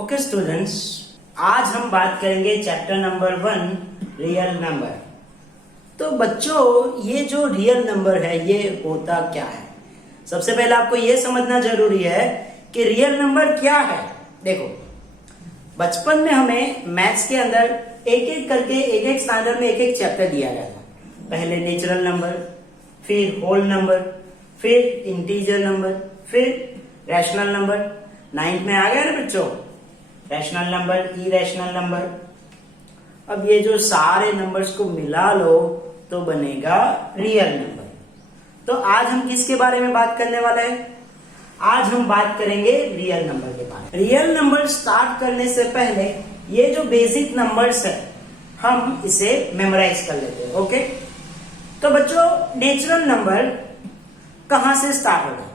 Okay students, आज हम बात करेंगे चैप्टर नंबर 1 रियल नंबर। तो बच्चों, ये जो रियल नंबर है ये होता क्या है? सबसे पहले आपको ये समझना जरूरी है कि रियल नंबर क्या है। देखो, बचपन में हमें मैथ्स के अंदर एक एक करके एक एक स्टैंडर्ड में एक एक चैप्टर दिया गया था। पहले नेचुरल नंबर, फिर होल नंबर, फिर इंटीजर नंबर, फिर रैशनल नंबर। 9th में आ गया ना बच्चों, रैशनल नंबर, इरेशनल नंबर। अब ये जो सारे नंबर्स को मिला लो तो बनेगा रियल नंबर। तो आज हम किसके बारे में बात करने वाले हैं? आज हम बात करेंगे रियल नंबर के बारे में। रियल नंबर स्टार्ट करने से पहले ये जो बेसिक नंबर्स है हम इसे मेमोराइज कर लेते हैं। ओके, तो बच्चों, नेचुरल नंबर कहां से स्टार्ट होगा?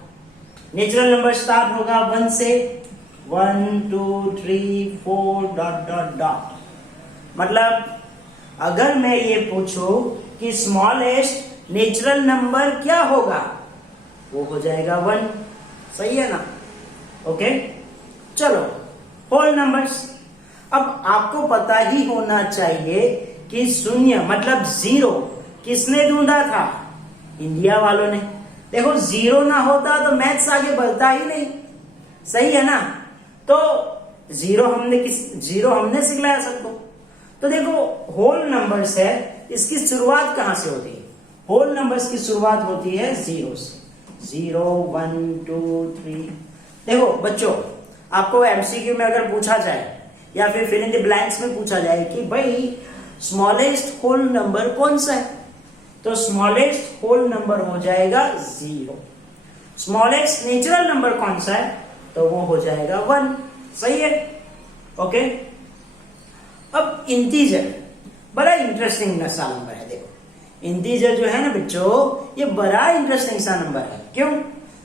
नेचुरल नंबर स्टार्ट होगा 1 से। 1 2 3 4 डॉट डॉट डॉट। मतलब अगर मैं ये पूछूं कि स्मॉलेस्ट नेचुरल नंबर क्या होगा, वो हो जाएगा 1। सही है ना? ओके, चलो होल नंबर्स। अब आपको पता ही होना चाहिए कि शून्य मतलब जीरो किसने ढूंढा था? इंडिया वालों ने। देखो, जीरो ना होता तो मैथ्स आगे बढ़ता ही नहीं। सही है ना? तो जीरो हमने सिखलाया सबको। तो देखो, होल नंबर्स है, इसकी शुरुआत कहां से होती है? होल नंबर्स की शुरुआत होती है 0 से। 0 1 2 3। देखो बच्चों, आपको एमसीक्यू में अगर पूछा जाए या फिर फिल इन द ब्लैंक्स में पूछा जाए कि भाई स्मॉलेस्ट होल नंबर कौन सा है, तो स्मॉलेस्ट होल नंबर हो जाएगा 0। स्मॉलेस्ट नेचुरल नंबर कौन सा है, तो वो हो जाएगा 1। सही है? ओके, अब इंटीजर बड़ा इंटरेस्टिंग सा नंबर है। देखो, इंटीजर जो है ना बच्चों, ये बड़ा इंटरेस्टिंग सा नंबर है। क्यों?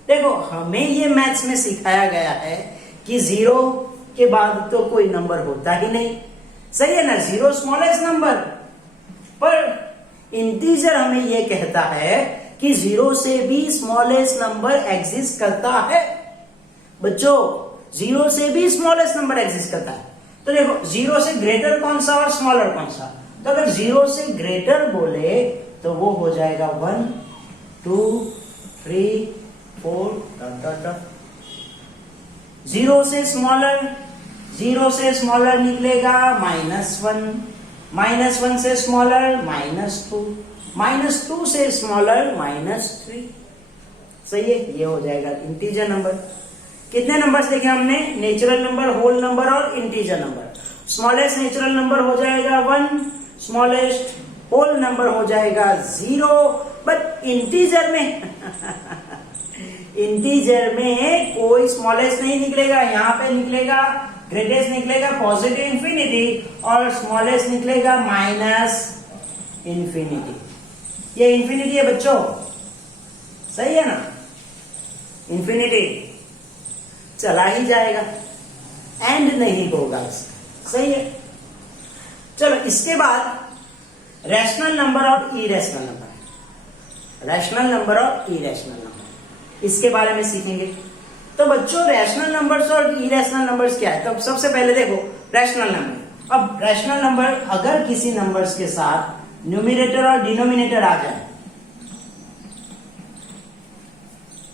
देखो, हमें ये मैथ्स में सिखाया गया है कि 0 के बाद तो कोई नंबर होता ही नहीं। सही है ना? 0 स्मॉलेस्ट नंबर। पर इंटीजर हमें यह कहता है कि 0 से भी स्मॉलेस्ट नंबर एग्जिस्ट करता है। बच्चों, 0 से भी स्मॉलेस्ट नंबर एग्जिस्ट करता है। तो देखो, 0 से ग्रेटर कौन सा और स्मॉलर कौन सा? तो अगर 0 से ग्रेटर बोले तो वो हो जाएगा 1 2 3 4 डॉट डॉट डॉट। 0 से स्मॉलर निकलेगा -1, -1 से स्मॉलर -2, -2 से स्मॉलर -3। सही है? ये हो जाएगा इंटीजर नंबर। कितने नंबर्स देखे हमने? नेचुरल नंबर, होल नंबर और integer number. Smallest natural number हो जाएगा 1, स्मॉलेस्ट होल नंबर हो जाएगा 0। बट इंटीजर में इंटीजर में कोई स्मॉलेस्ट नहीं निकलेगा। यहां पे निकलेगा ग्रेटेस्ट, निकलेगा पॉजिटिव इंफिनिटी, और स्मॉलेस्ट निकलेगा माइनस इंफिनिटी। ये इंफिनिटी है बच्चों। सही है ना? इंफिनिटी चला ही जाएगा, एंड नहीं होगा इसका। सही है? चलो, इसके बाद रैशनल नंबर और इरेशनल नंबर। रैशनल नंबर और इरेशनल नंबर, इसके बारे में सीखेंगे। तो बच्चों, रैशनल नंबर्स और इरेशनल नंबर्स क्या है? तो सबसे पहले देखो रैशनल नंबर। अब रैशनल नंबर अगर किसी नंबर्स के साथ न्यूमरेटर और डिनोमिनेटर आ जाए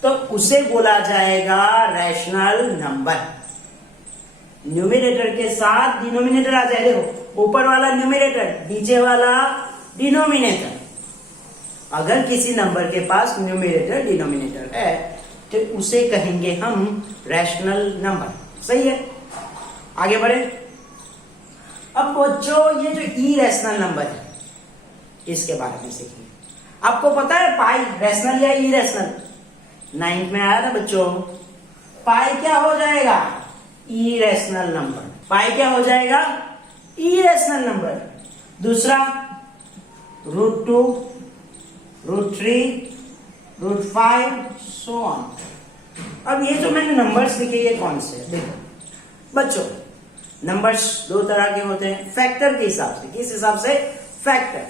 तो उसे बोला जाएगा रैशनल नंबर। न्यूमरेटर के साथ डिनोमिनेटर आ जाए, देखो ऊपर वाला न्यूमरेटर, नीचे वाला डिनोमिनेटर। अगर किसी नंबर के पास न्यूमरेटर डिनोमिनेटर है तो उसे कहेंगे हम रैशनल नंबर। सही है? आगे बढ़े। अब बच्चों, ये जो इरेशनल नंबर है इसके बारे में सीखेंगे। आपको पता है पाई रैशनल या इरेशनल? 9th में आया था बच्चों। पाई क्या हो जाएगा? Irrational number. पाई क्या हो जाएगा? Irrational number. दूसरा √2, √3, √5 सो ऑन। अब ये जो मैंने नंबर्स लिखे ये कौन से? देखो बच्चों, नंबर्स दो तरह के होते हैं फैक्टर के हिसाब से। किस हिसाब से? फैक्टर।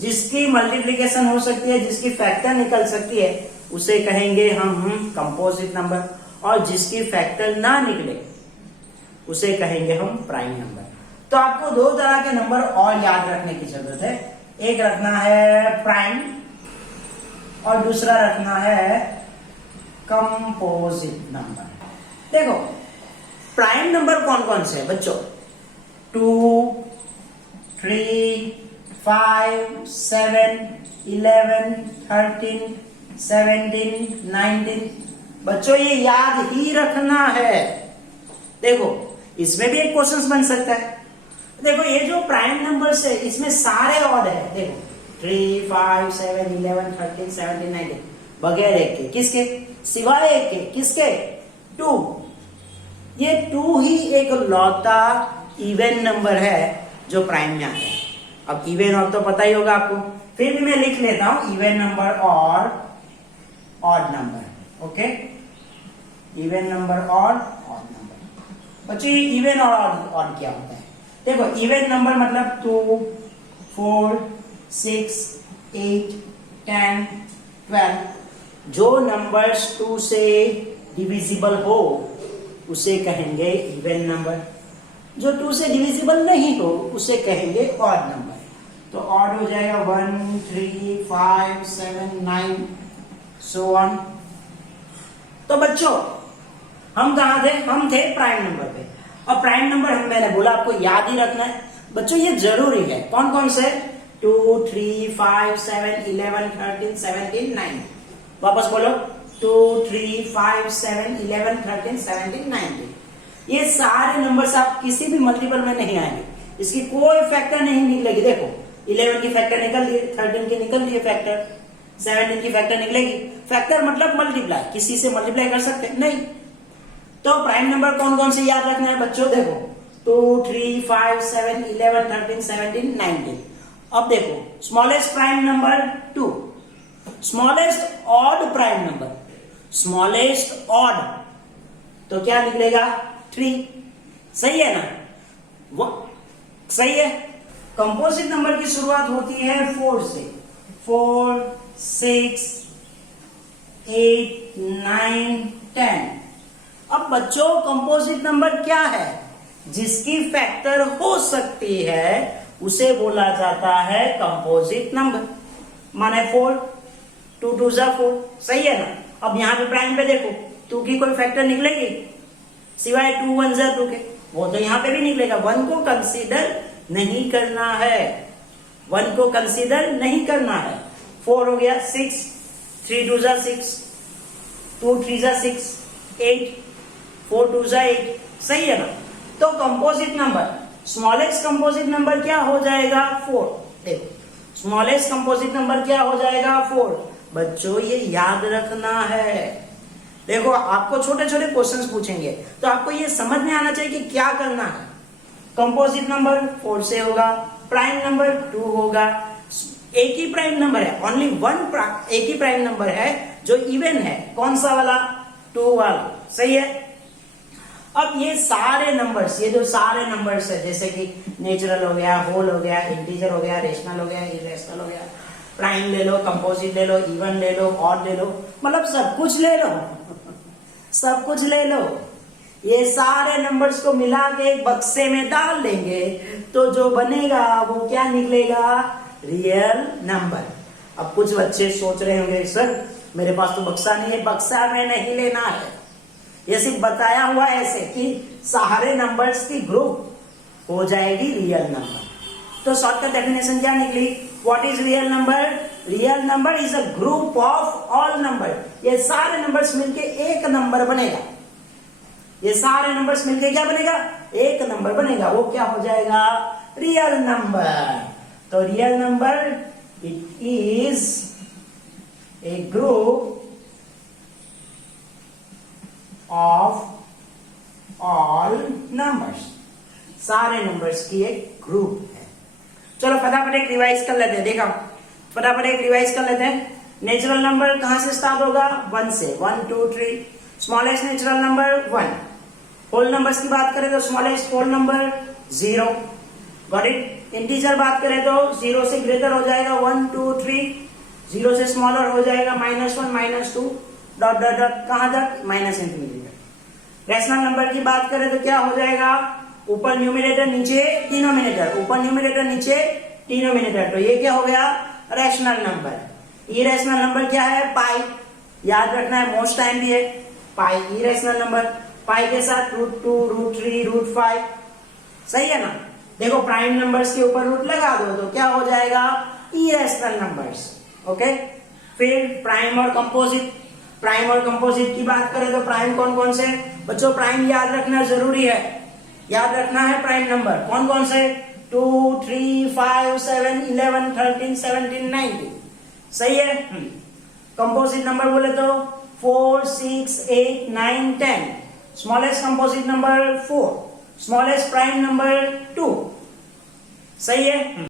जिसकी मल्टीप्लिकेशन हो सकती है, जिसकी फैक्टर निकल सकती है, उसे कहेंगे हम कंपोजिट नंबर। और जिसकी फैक्टर ना निकले उसे कहेंगे हम प्राइम नंबर। तो आपको दो तरह के नंबर और याद रखने की जरूरत है, एक रखना है प्राइम और दूसरा रखना है कंपोजिट नंबर। देखो प्राइम नंबर कौन कौन से है बच्चों? 2, 3, 5, 7, 11, 13, 17, 19। बच्चों ये याद ही रखना है। देखो इसमें भी एक क्वेश्चन बन सकता है। देखो ये जो प्राइम नंबर्स है इसमें सारे ऑड है। देखो 3, 5, 7, 11, 13, 17, 19 बगैर एक के, किसके? सिवाय एक के, किसके? 2। ये 2 ही एक लौता इवन नंबर है जो प्राइम में आता है। अब इवन और तो पता ही होगा आपको, फिर भी मैं लिख लेता हूं इवन नंबर और odd number. Okay, even number और ऑड नंबर। बच्चों इवन और ऑड क्या होता है? देखो इवन नंबर मतलब 2, 4, 6, 8, 10, 12। जो नंबर्स 2 से डिविजिबल हो उसे कहेंगे इवन नंबर। जो 2 से डिविजिबल नहीं हो उसे कहेंगे ऑड नंबर। तो ऑड हो जाएगा 1, 3, 5, 7, 9 सो ऑन। तो बच्चों हम कहां थे? हम थे प्राइम नंबर पे। और प्राइम नंबर मैंने बोला आपको याद ही रखना है बच्चों, ये जरूरी है। कौन कौन से? 2, 3, 5, 7, 11, 13, 17, 19। वापस बोलो 2, 3, 5, 7, 11, 13, 17, 19। ये सारे नंबर्स आप किसी भी मल्टीपल में नहीं आएंगे, इसकी कोई फैक्टर नहीं निकलेगी। देखो 11 की फैक्टर निकल रही है, 13 की निकल रही है फैक्टर, 17 की फैक्टर निकलेगी। फैक्टर मतलब मल्टीप्लाई, किसी से मल्टीप्लाई कर सकते नहीं। तो प्राइम नंबर कौन कौन से याद रखना है बच्चों? देखो 2, 3, 5, 7, 11, 13, 17, 19। अब देखो smallest prime number 2, smallest odd prime number, smallest odd तो क्या निकलेगा? 3। सही है ना? वो सही है। कंपोजिट नंबर की शुरुआत होती है 4 से। 4, 6, 8, 9, 10। अब बच्चों कंपोजिट नंबर क्या है? जिसकी फैक्टर हो सकती है उसे बोला जाता है कंपोजिट नंबर। माने 4, 2 2 जा 4। सही है ना? अब यहां पे प्राइम पे देखो 2 की कोई फैक्टर निकलेगी सिवाय 2 1 जा 2 के? वो तो यहां पे भी निकलेगा। 1 को कंसीडर नहीं करना है, 1 को कंसीडर नहीं करना है। 4 हो गया, 6, 3 2 जा 6, 2 3 जा 6, 8, 4 2 जा 8। सही है ना? तो composite number, smallest composite number क्या हो जाएगा? 4। देखो स्मॉलेस्ट कंपोजिट नंबर क्या हो जाएगा? 4। बच्चों ये याद रखना है। देखो आपको छोटे छोटे क्वेश्चंस पूछेंगे तो आपको ये समझ में आना चाहिए कि क्या करना है। कंपोजिट नंबर 4 से होगा, प्राइम नंबर 2 होगा। एक ही प्राइम नंबर है, ओनली वन एक ही प्राइम नंबर है जो इवन है। कौन सा वाला? 2 वाला। सही है। अब ये सारे नंबर्स, ये जो सारे नंबर्स है जैसे कि नेचुरल हो गया, होल हो गया, इंटीजर हो गया, रेशनल हो गया, इरेशनल हो गया, प्राइम ले लो, कंपोजिट ले लो, इवन ले लो, ऑड ले लो, मतलब सब कुछ ले लो सब कुछ ले लो। ये सारे नंबर्स को मिला के एक बक्से में डाल देंगे तो जो बनेगा वो क्या निकलेगा? Real number. अब कुछ बच्चे सोच रहे होंगे सर मेरे पास तो बक्सा नहीं है। बक्सा में नहीं लेना है, ये सिर्फ बताया हुआ ऐसे कि सारे नंबर्स की ग्रुप हो जाएगी रियल नंबर। तो शॉर्टकट डेफिनेशन क्या निकली? What is real number? Real number is a group of all number. ये सारे नंबर्स मिलके एक नंबर बनेगा। ये सारे नंबर्स मिलके क्या बनेगा? एक नंबर बनेगा। वो क्या हो जाएगा? Real number. तो real number it is a group of all numbers. सारे नंबर्स की एक ग्रुप है। चलो फटाफट एक रिवाइज कर लेते हैं। देखा, फटाफट एक रिवाइज कर लेते हैं। नेचुरल नंबर कहां से स्टार्ट होगा? 1 से। 1 2 3। Smallest natural number 1। Whole numbers की बात करें तो smallest whole number 0। Got it? Integer बात करें तो 0 से ग्रेटर हो जाएगा 1 2 3, 0 से स्मॉलर हो जाएगा -1 -2 डॉट डॉट डॉट कहां तक? माइनस इंफिनिटी तक। रैशनल नंबर की बात करें तो क्या हो जाएगा, ऊपर न्यूमिनेटर नीचे डिनोमिनेटर, ऊपर न्यूमिनेटर नीचे डिनोमिनेटर, तो ये क्या हो गया, रैशनल नंबर। इरेशनल नंबर क्या है, पाई, याद रखना है, मोस्ट टाइम भी है पाई, इरेशनल नंबर। पाई के साथ √2, √3, √5, सही है ना। देखो प्राइम नंबर्स के ऊपर रूट लगा दो तो क्या हो जाएगा, इरेशनल नंबर्स। ओके, फिर प्राइम और कंपोजिट, प्राइम और कंपोजिट की बात करें तो प्राइम कौन कौन से, बच्चों प्राइम याद रखना जरूरी है, याद रखना है प्राइम नंबर कौन कौन से, 2, 3, 5, 7, 11, 13, 17, 19, सही है। कंपोजिट नंबर बोले तो 4, 6, 8, 9, 10, smallest composite number 4, smallest prime number 2, सही है।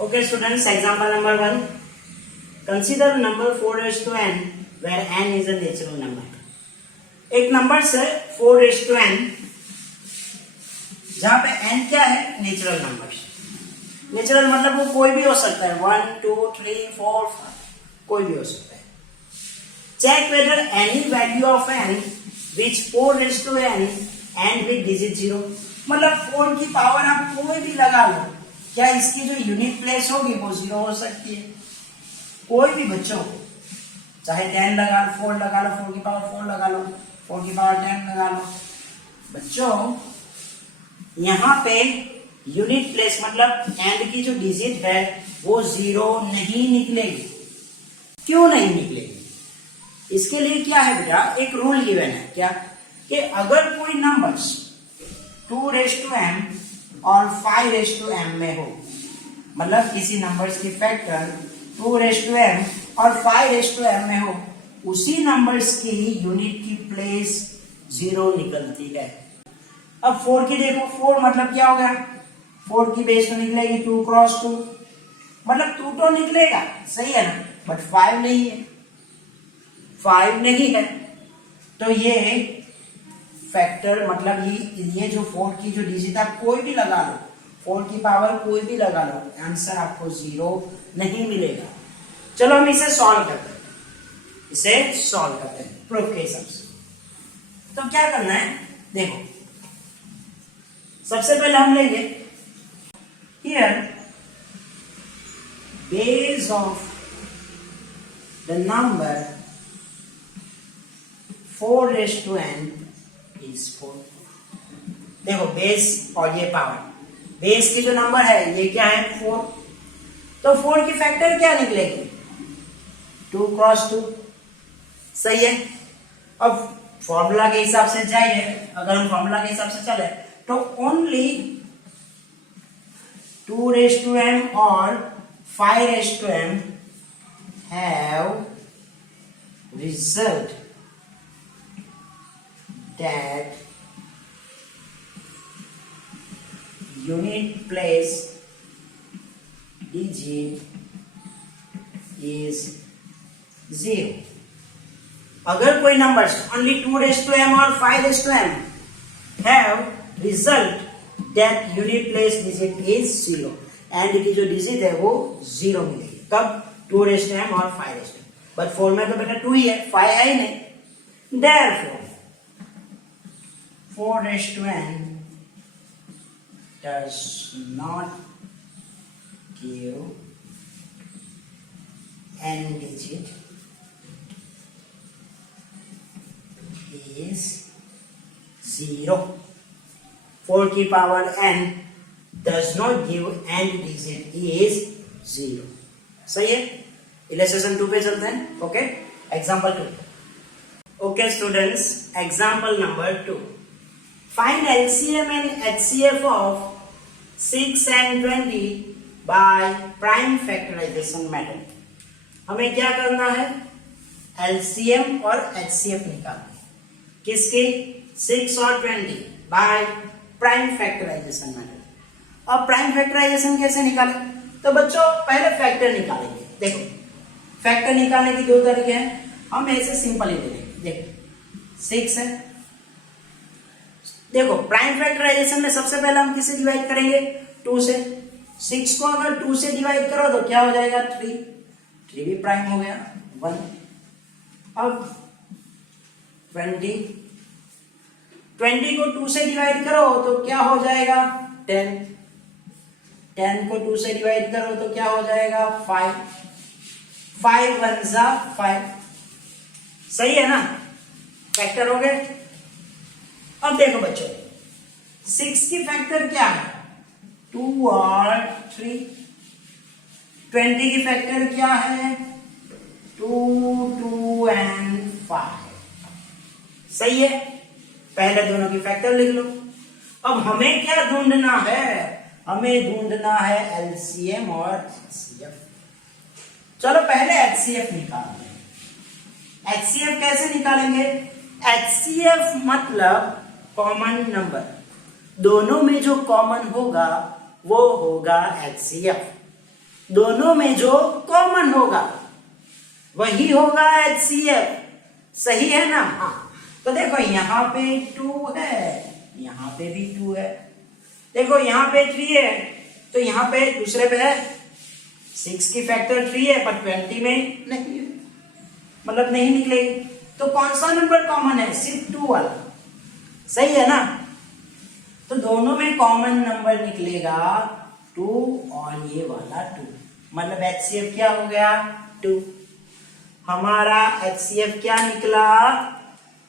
Okay students, example number 1, consider number 4n where n is a natural number। एक नंबर से 4n जहां पे n क्या है, नेचुरल नंबर। नेचुरल मतलब वो कोई भी हो सकता है, 1, 2, 3, 4, 5, कोई भी हो सकता है। Check whether any value of n which 4n and with digit 0, मतलब 4 की पावर आप कोई भी लगा लो, क्या इसकी जो यूनिट प्लेस होगी वो 0 हो सकती है, कोई भी बच्चों, चाहे 10 लगा लो, 4 लगा लो, 4 की पावर 4 लगा लो, 4 की पावर 10 लगा लो। बच्चों यहां पे यूनिट प्लेस मतलब एंड की जो डिजिट है वो 0 नहीं निकलेगी। क्यों नहीं निकलेगी, इसके लिए क्या है बेटा, एक रूल गिवन है, क्या कि अगर कोई नंबर्स 2m और 5m में हो, मतलब किसी नंबर्स की फैक्टर 2m और 5m में हो, उसी नंबर्स की यूनिट की प्लेस 0 निकलती है। अब 4 की देखो, 4 मतलब क्या हो गया, 4 की बेस तो निकलेगी 2 क्रॉस 2, मतलब 2 तो निकलेगा, सही है ना, बट 5 नहीं है, 5 नहीं है, तो ये फैक्टर मतलब ये जो 4 की जो डिजिट आप कोई भी लगा लो, 4 की पावर कोई भी लगा लो, आंसर आपको 0 नहीं मिलेगा। चलो हम इसे सॉल्व करते हैं, इसे सॉल्व करते हैं प्रूफ के हिसाब से। तो क्या करना है, देखो सबसे पहले हम लेंगे here base of the number 4n is 4। देखो बेस और ये पावर, बेस की जो नंबर है ये क्या है 4, तो 4 की फैक्टर क्या निकलेगी 2 क्रॉस 2, सही है। अब फॉर्मूला के हिसाब से जाइए, अगर हम फॉर्मूला के हिसाब से चले तो ओनली 2m और 5m have result that unit place digit is 0। अगर कोई नंबर्स ओनली 2m और 5m have result that unit place digit is 0, and की जो डिजिट है वो 0 मिलेगी, तब 2m और 5m, बट 4 में तो बेटा 2 ही है, 5 है ही नहीं। Therefore 4n does not give n digit is 0। 4 की power n does not give n digit is 0, सही है। इलस्ट्रेशन 2 पे चलते हैं। Okay, example 2। Okay students, example number 2, find LCM and HCF of 6 and 20 by prime factorization method। हमें क्या करना है, LCM और HCF निकालना है, किसकी, 6 और 20 बाय प्राइम फैक्टराइजेशन मेथड। अब प्राइम फैक्टराइजेशन कैसे निकालें, तो बच्चों पहले फैक्टर निकालेंगे। देखो फैक्टर निकालने के 2 तरीके हैं, हम ऐसे सिंपल ही देखेंगे। देखो 6 है, देखो प्राइम फैक्टराइजेशन में सबसे पहले हम किससे डिवाइड करेंगे, 2 से। 6 को अगर 2 से डिवाइड करो तो क्या हो जाएगा, 3, 3 भी प्राइम हो गया 1। अब 20 20 को 2 से डिवाइड करो तो क्या हो जाएगा 10, 10 को 2 से डिवाइड करो तो क्या हो जाएगा 5, 5 1 जा 5, सही है ना, फैक्टर हो गए। अब देखो बच्चों 6 की फैक्टर क्या है 2 और 3, 20 की फैक्टर क्या है 2, 2 एंड 5, सही है, पहले दोनों की फैक्टर लिख लो। अब हमें क्या ढूंढना है, हमें ढूंढना है एलसीएम और एचसीएफ। चलो पहले एचसीएफ निकालते हैं। एचसीएफ कैसे निकालेंगे, एचसीएफ मतलब कॉमन नंबर, दोनों में जो कॉमन होगा वो होगा एचसीएफ, दोनों में जो कॉमन होगा वही होगा एचसीएफ, सही है ना। हाँ तो देखो यहाँ पे 2 है, यहाँ पे भी 2 है, देखो यहाँ पे 3 है तो यहाँ पे दूसरे पे है 6 की फैक्टर 3 है पर 20 में नहीं है, मतलब नहीं निकलेगी। तो कौन सा नंबर कॉमन है, सिर्फ 2 वाला, सही है ना। तो दोनों में कॉमन नंबर निकलेगा 2 और ये वाला 2, मतलब एचसीएफ क्या हो गया 2। हमारा एचसीएफ क्या निकला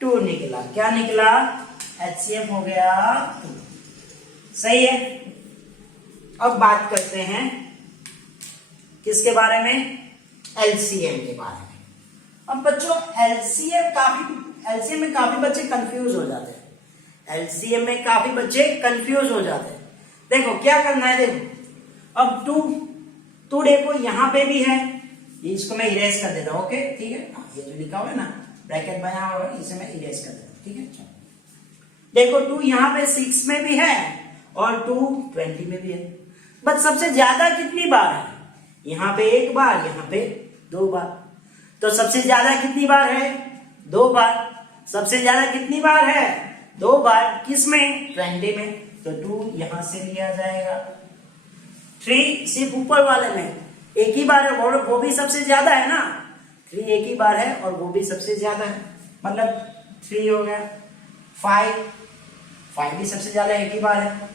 2 निकला, क्या निकला एचसीएफ हो गया 2, सही है। अब बात करते हैं किसके बारे में, एलसीएम के बारे में। अब बच्चों एलसीएम में काफी बच्चे कंफ्यूज हो जाते हैं, एलसीएम में काफी बच्चे कंफ्यूज हो जाते हैं। देखो क्या करना है, देखो अब 2 देखो यहाँ पे भी है, इसको मैं इरेज कर देता हूँ, ओके ठीक है, ये जो लिखा हुआ है ना ब्रैकेट बना हुआ है इसे मैं इरेज कर देता हूँ, ठीक है। चलो देखो 2 यहाँ पे 6 में भी है और 2 20 में भी है, बस सबसे ज्यादा कितनी बार है, यहाँ पे 1 बार, यहाँ पे 2 बार, तो सबसे ज्यादा कितनी बार है 2 बार, सबसे ज्यादा कितनी बार है 2 बार, किसमें 20 में, तो 2 यहां से लिया जाएगा। 3 सिर्फ ऊपर वाले में एक ही बार है, वो भी सबसे ज्यादा है ना, 3 एक ही बार है और वो भी सबसे ज्यादा है, मतलब 3 हो गया। 5 भी सबसे ज्यादा एक ही बार है,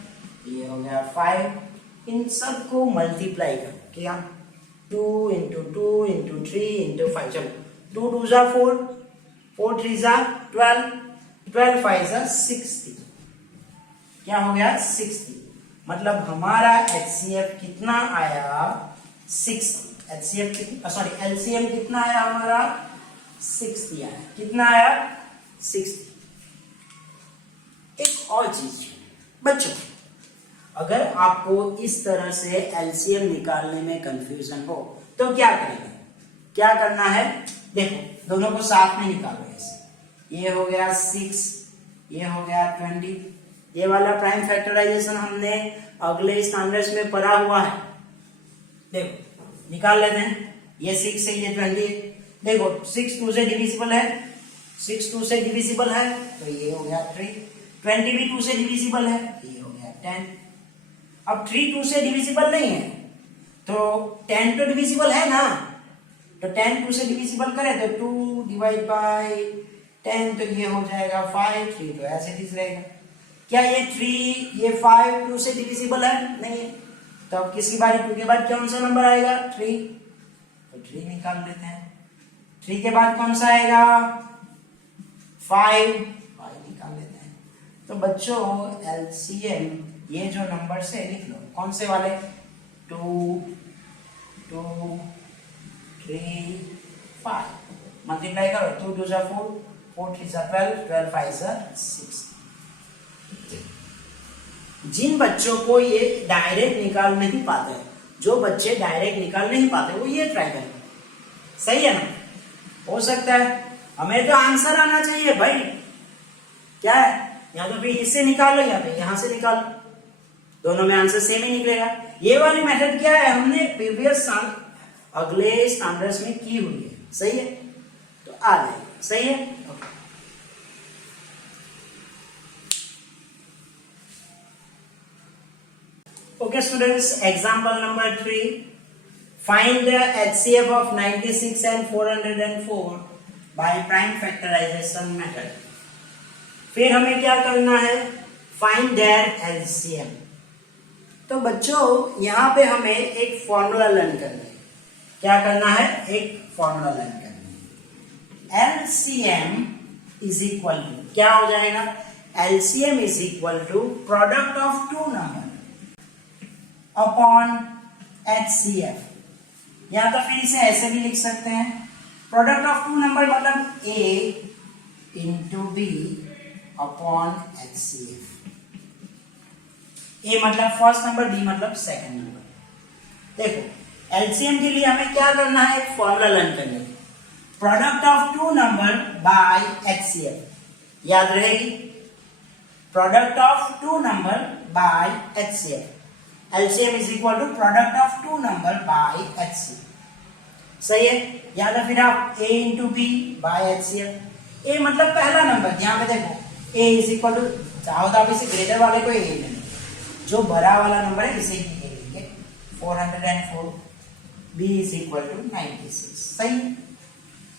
ये हो गया 5। इन सबको मल्टीप्लाई करो, क्या 2 into 2 into 3 into 5, चलो 2 2 जा 4, 4 3 जा 12, 12 5 जा 60, क्या हो गया 60, मतलब हमारा एचसीएफ कितना आया 60, एचसीएफ सॉरी एलसीएम कितना आया हमारा 60 आया, कितना आया 60। एक और चीज बच्चों, अगर आपको इस तरह से एलसीएम निकालने में कंफ्यूजन हो तो क्या करेंगे, क्या करना है, देखो दोनों को साथ में निकालो ऐसे, ये हो गया 6, ये हो गया 20, ये वाला प्राइम फैक्टराइजेशन हमने अगले स्टैंडर्ड्स में पढ़ा हुआ है, देखो निकाल लेते हैं, ये 6 है ये 20, देखो 6 2 से डिविजिबल है, 6 2 से डिविजिबल है तो ये हो गया 3, 20 भी 2 से डिविजिबल है, ये हो गया 10। अब 3 2 से डिविजिबल नहीं है तो 10 तो डिविजिबल है ना, तो 10 2 से डिविजिबल करें तो 2 डिवाइड बाय 10 तो ये हो जाएगा 5, 3 तो ऐसे ही रहेगा। क्या ये 3 ये 5 2 से डिविजिबल है, नहीं है, तो अब किसकी बारी, 2 के बाद कौन सा नंबर आएगा 3, तो 3 निकाल लेते हैं। 3 के बाद कौन सा आएगा 5 निकाल लेते हैं। तो बच्चों एलसीएम ये जो नंबर से लिख लो, कौन से वाले 2 2 3 5, मल्टीप्लाई करो 2 2 जा 4, 4 3 जा 12, 12 5 जा 6। जिन बच्चों को ये डायरेक्ट निकाल नहीं पाते, जो बच्चे डायरेक्ट निकाल नहीं पाते वो ये ट्राई करें, सही है ना, हो सकता है, हमें तो आंसर आना चाहिए भाई, क्या है, या तो फिर इससे निकाल लो या फिर यहां से निकाल लो, दोनों में आंसर सेम ही निकलेगा। ये वाली मेथड क्या है, हमने प्रीवियस साल अगले स्टैंडर्ड्स में की हुई है, सही है, तो आ जाएगा, सही है। Okay students, example number 3, find the HCF of 96 and 404 by prime factorization method. फिर हमें क्या करना है, फाइंड देयर एलसीएम। तो बच्चों यहाँ पे हमें एक फॉर्मूला लर्न करना है। क्या करना है, एक फॉर्मूला लर्न करना है। एलसीएम इज इक्वल टू क्या हो जाएगा, LCM is equal to product of two number upon HCF. या तो फिर इसे ऐसे भी लिख सकते हैं, प्रोडक्ट ऑफ टू नंबर मतलब ए into B upon HCF. A मतलब फर्स्ट नंबर, बी मतलब सेकंड नंबर। देखो एलसीएम के लिए हमें क्या करना है, एक फॉर्मूला लर्न करना है, product of two number by HCF. याद रहेगी, product of two number by HCF. LCM is equal to product of two number by HCF. सही है, या तो फिर आप A into B by HCF. A मतलब पहला नंबर, यहाँ पे देखो ए इज इक्वल टू, चाहो तो आप इसे ग्रेटर वाले को ए लेंगे, जो बड़ा वाला नंबर है इसे ही ए लेंगे, 404। B is equal to 96। सही,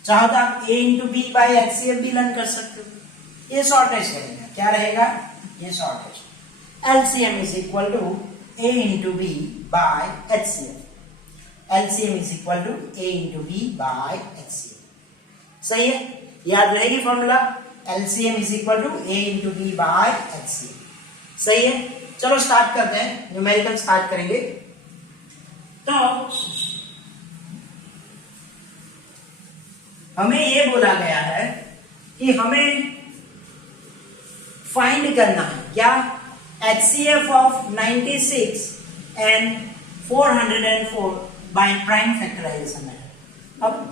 चाहो तो आप A into B by HCF भी लर्न कर सकते हो। ये शॉर्टेज रहेगा, क्या रहेगा, ये shortcut. LCM is equal to A into B by HCF. LCM is equal to A into B by HCF. सही है, याद रहेगी formula, LCM is equal to A into B by HCF. सही है, चलो स्टार्ट करते हैं, न्यूमेरिकल स्टार्ट करेंगे। तो हमें ये बोला गया है कि हमें फाइंड करना है क्या, HCF of 96 and 404 by prime factorization है। अब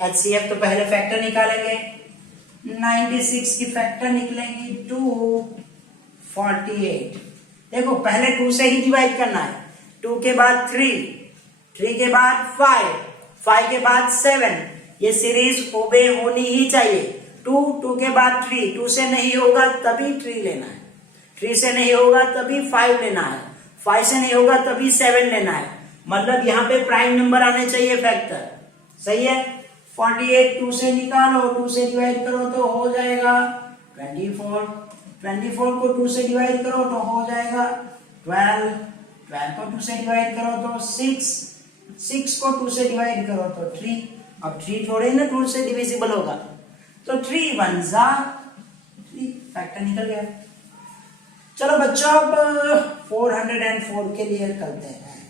HCF तो पहले फैक्टर निकालेंगे, 96 की फैक्टर निकलेंगी 248। देखो पहले 2 से ही डिवाइड करना है, 2 के बाद 3, 3 के बाद 5, 5 के बाद 7। ये सीरीज ओबे होनी ही चाहिए। 2 के बाद 3, 2 से नहीं होगा तभी 3 लेना है, 3 से नहीं होगा तभी 5 लेना है, 5 से नहीं होगा तभी 7 लेना है। मतलब यहाँ पे प्राइम नंबर आने चाहिए फैक्टर। सही है, 48 2 से निकालो, 2 से डिवाइड करो तो हो जाएगा 24, 24 को 2 से डिवाइड करो तो हो जाएगा 12, 12 को 2 से डिवाइड करो तो 6, 6 को 2 से डिवाइड करो तो 3। अब 3 थोड़े ना 2 से डिविजिबल होगा, तो 3 1 जा 3, फैक्टर निकल गया। चलो बच्चों अब 404 के लिए करते हैं।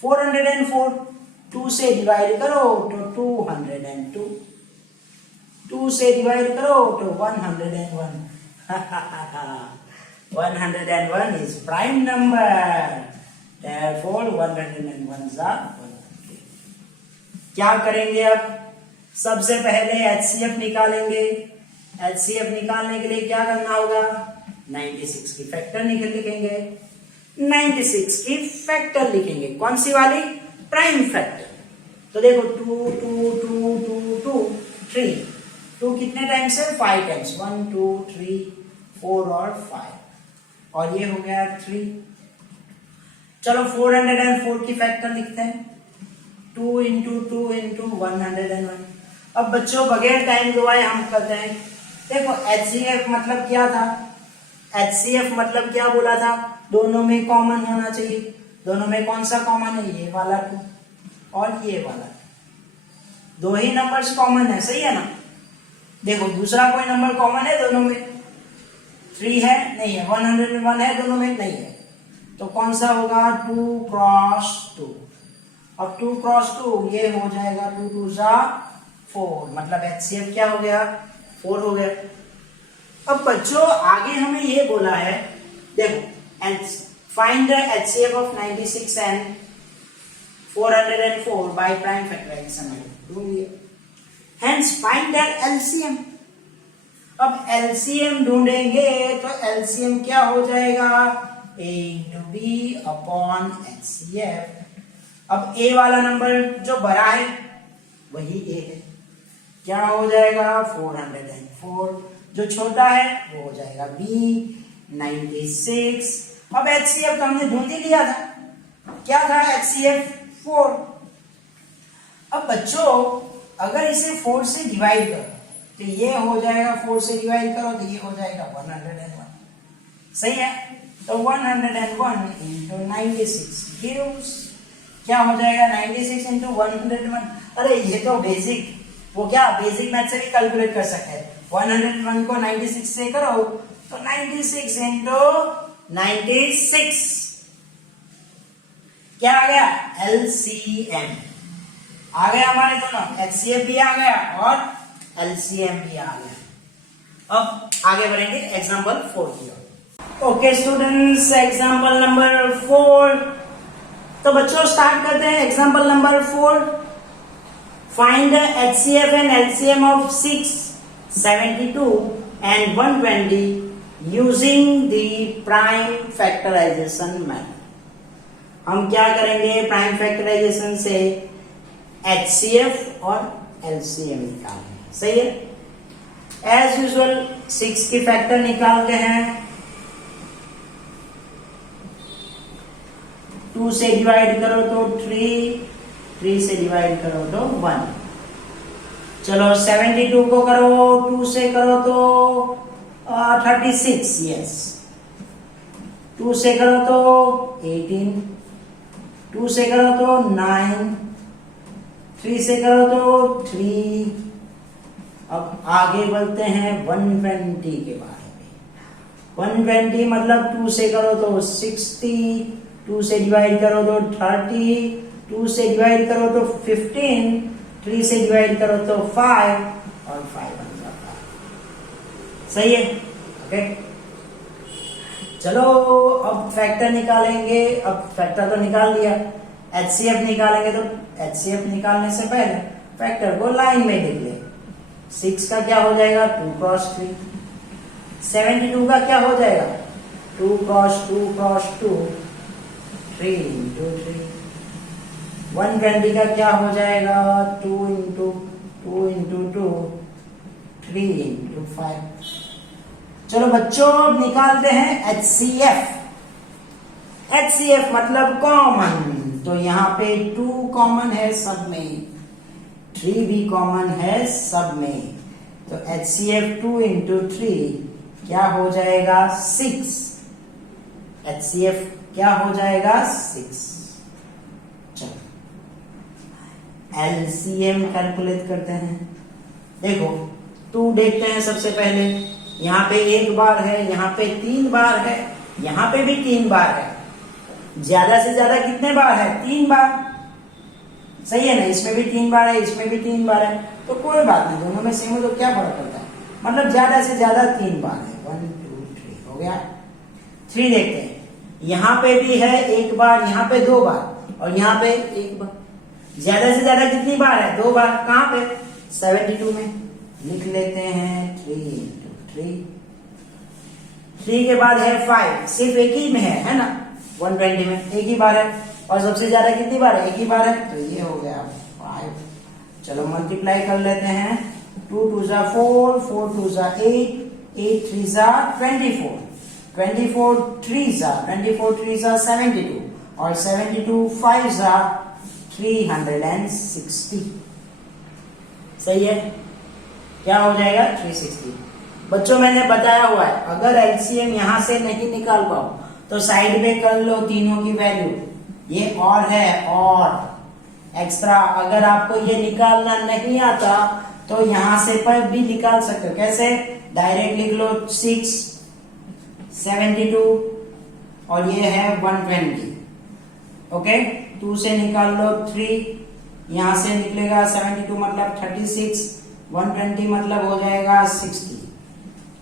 404 2 से डिवाइड करो तो 202, 2 से डिवाइड करो तो 101। 101 is prime number, therefore 101 is 100। क्या करेंगे अब, सबसे पहले HCF निकालेंगे। HCF निकालने के लिए क्या करना होगा, 96 की फैक्टर लिखेंगे, 96 की फैक्टर लिखेंगे, कौन सी वाली, प्राइम फैक्टर। तो देखो 2 2 2 2 2 3, 2 कितने टाइम्स है, 5 टाइम्स, 1 2 3 4 और 5, और ये हो गया 3। चलो 404 की फैक्टर लिखते हैं, 2 इंटू 2 इंटू 101। अब बच्चों बगैर टाइम गवाए हम करते हैं। देखो HCF मतलब क्या था, HCF मतलब क्या बोला था, दोनों में कॉमन होना चाहिए। दोनों में कौन सा कॉमन है, ये वाला 2 और ये वाला 2, 2 ही नंबर्स कॉमन है। सही है ना, देखो दूसरा कोई नंबर कॉमन है दोनों में, 3 है नहीं है, 101 है दोनों में नहीं है, तो कौन सा होगा, 2 क्रॉस 2। अब 2 क्रॉस 2 ये हो जाएगा 2 2 जा 4, मतलब HCF क्या हो गया, 4 हो गया। अब बच्चों आगे हमें ये बोला है, देखो find the HCF of 96 and 404 by prime factorization. Hence find the LCM। अब LCM ढूंढेंगे तो LCM क्या हो जाएगा, A into B upon HCF। अब A वाला नंबर जो बड़ा है वही A है, क्या हो जाएगा 404, जो छोटा है वो हो जाएगा B 96। अब HCF तो हमने ढूंढ ही लिया था, क्या था HCF 4। अब बच्चों अगर इसे 4 से डिवाइड करो तो ये हो जाएगा 4 से डिवाइड करो तो ये हो जाएगा 101। सही है, तो 101 इंटू 96 गिव्स क्या हो जाएगा 96 इंटू 101। अरे ये तो बेसिक, वो क्या बेसिक मैथ से भी कैलकुलेट कर सकते हैं। 101 को 96 से करो तो 96 इंटू 96 क्या आ गया LCM आ गया हमारे दोनों, HCF भी आ गया और LCM भी आ गया। अब आगे बढ़ेंगे एग्जांपल 4 की ओर। Okay students, example number 4। तो बच्चों स्टार्ट करते हैं example number 4। Find the HCF and LCM of 6, 72 and 120 using the prime factorisation method. हम क्या करेंगे, प्राइम फैक्टराइजेशन से HCF और LCM निकालेंगे। सही है, एज यूजुअल 6 की फैक्टर निकालते हैं। 2 से डिवाइड करो तो 3, 3 से डिवाइड करो तो 1। चलो 72 को करो 2 से करो तो 36, यस। 2 से करो तो 18, 2 से करो तो 9, 3 से करो तो 3। अब आगे बढ़ते हैं 120 के बारे में। 120 मतलब 2 से करो तो 60, 2 से डिवाइड करो तो 30, 2 से डिवाइड करो तो 15, 3 से डिवाइड करो तो 5 और 5 बन जाता है। सही है, ओके। चलो अब फैक्टर निकालेंगे। अब फैक्टर तो निकाल लिया, HCF निकालेंगे। तो HCF निकालने से पहले फैक्टर को लाइन में लिख ले। 6 का क्या हो जाएगा 2 क्रॉस 3। 72 का क्या हो जाएगा 2 क्रॉस 2 क्रॉस 2, 3 इंटू 3। 120 का क्या हो जाएगा 2 इंटू 2 इंटू 2, 3 इंटू 5। चलो बच्चों निकालते हैं HCF। HCF मतलब कॉमन, तो यहाँ पे 2 कॉमन है सब में, 3 भी कॉमन है सब में। तो HCF 2 इंटू 3 क्या हो जाएगा 6। HCF क्या हो जाएगा 6। चलो LCM कैलकुलेट करते हैं। देखो 2 देखते हैं सबसे पहले। यहाँ पे 1 बार है, यहाँ पे 3 बार है, यहाँ पे भी 3 बार है। ज्यादा से ज्यादा कितने बार है 3 बार। सही है ना, इसमें भी 3 बार है, इसमें भी 3 बार है, तो कोई बात नहीं, दोनों में सेम हो तो क्या फर्क पड़ता है। मतलब ज्यादा से ज्यादा 3 बार है। 1 2 3 हो गया। 3 देखते हैं, यहाँ पे भी है 1 बार, यहाँ पे 2 बार और यहाँ पे 1 बार। ज्यादा से ज्यादा कितनी बार है 2 बार। कहाँ पे 72 में लिख लेते हैं 3 इंटू 3। 3 के बाद है 5, सिर्फ एक ही में है ना, 120 में एक ही बार है। और सबसे ज्यादा कितनी बार है 1 ही बार है, तो ये हो गया 5। चलो मल्टीप्लाई कर लेते हैं। 2 2 जा 4, 4 2 जा 8, 8 3 जा 24, 24 3 जा 24 3 जा 72 और 72 5 जा 360। सही है, क्या हो जाएगा 360। बच्चों मैंने बताया हुआ है, अगर LCM यहां से नहीं निकाल पाओ तो साइड में कर लो तीनों की वैल्यू। ये और है और एक्स्ट्रा, अगर आपको ये निकालना नहीं आता तो यहां से पर भी निकाल सकते हो। कैसे, डायरेक्ट लिख लो 6 72 और ये है 120। ओके, 2 से निकाल लो 3, यहां से निकलेगा 72 मतलब 36, 120 मतलब हो जाएगा 60।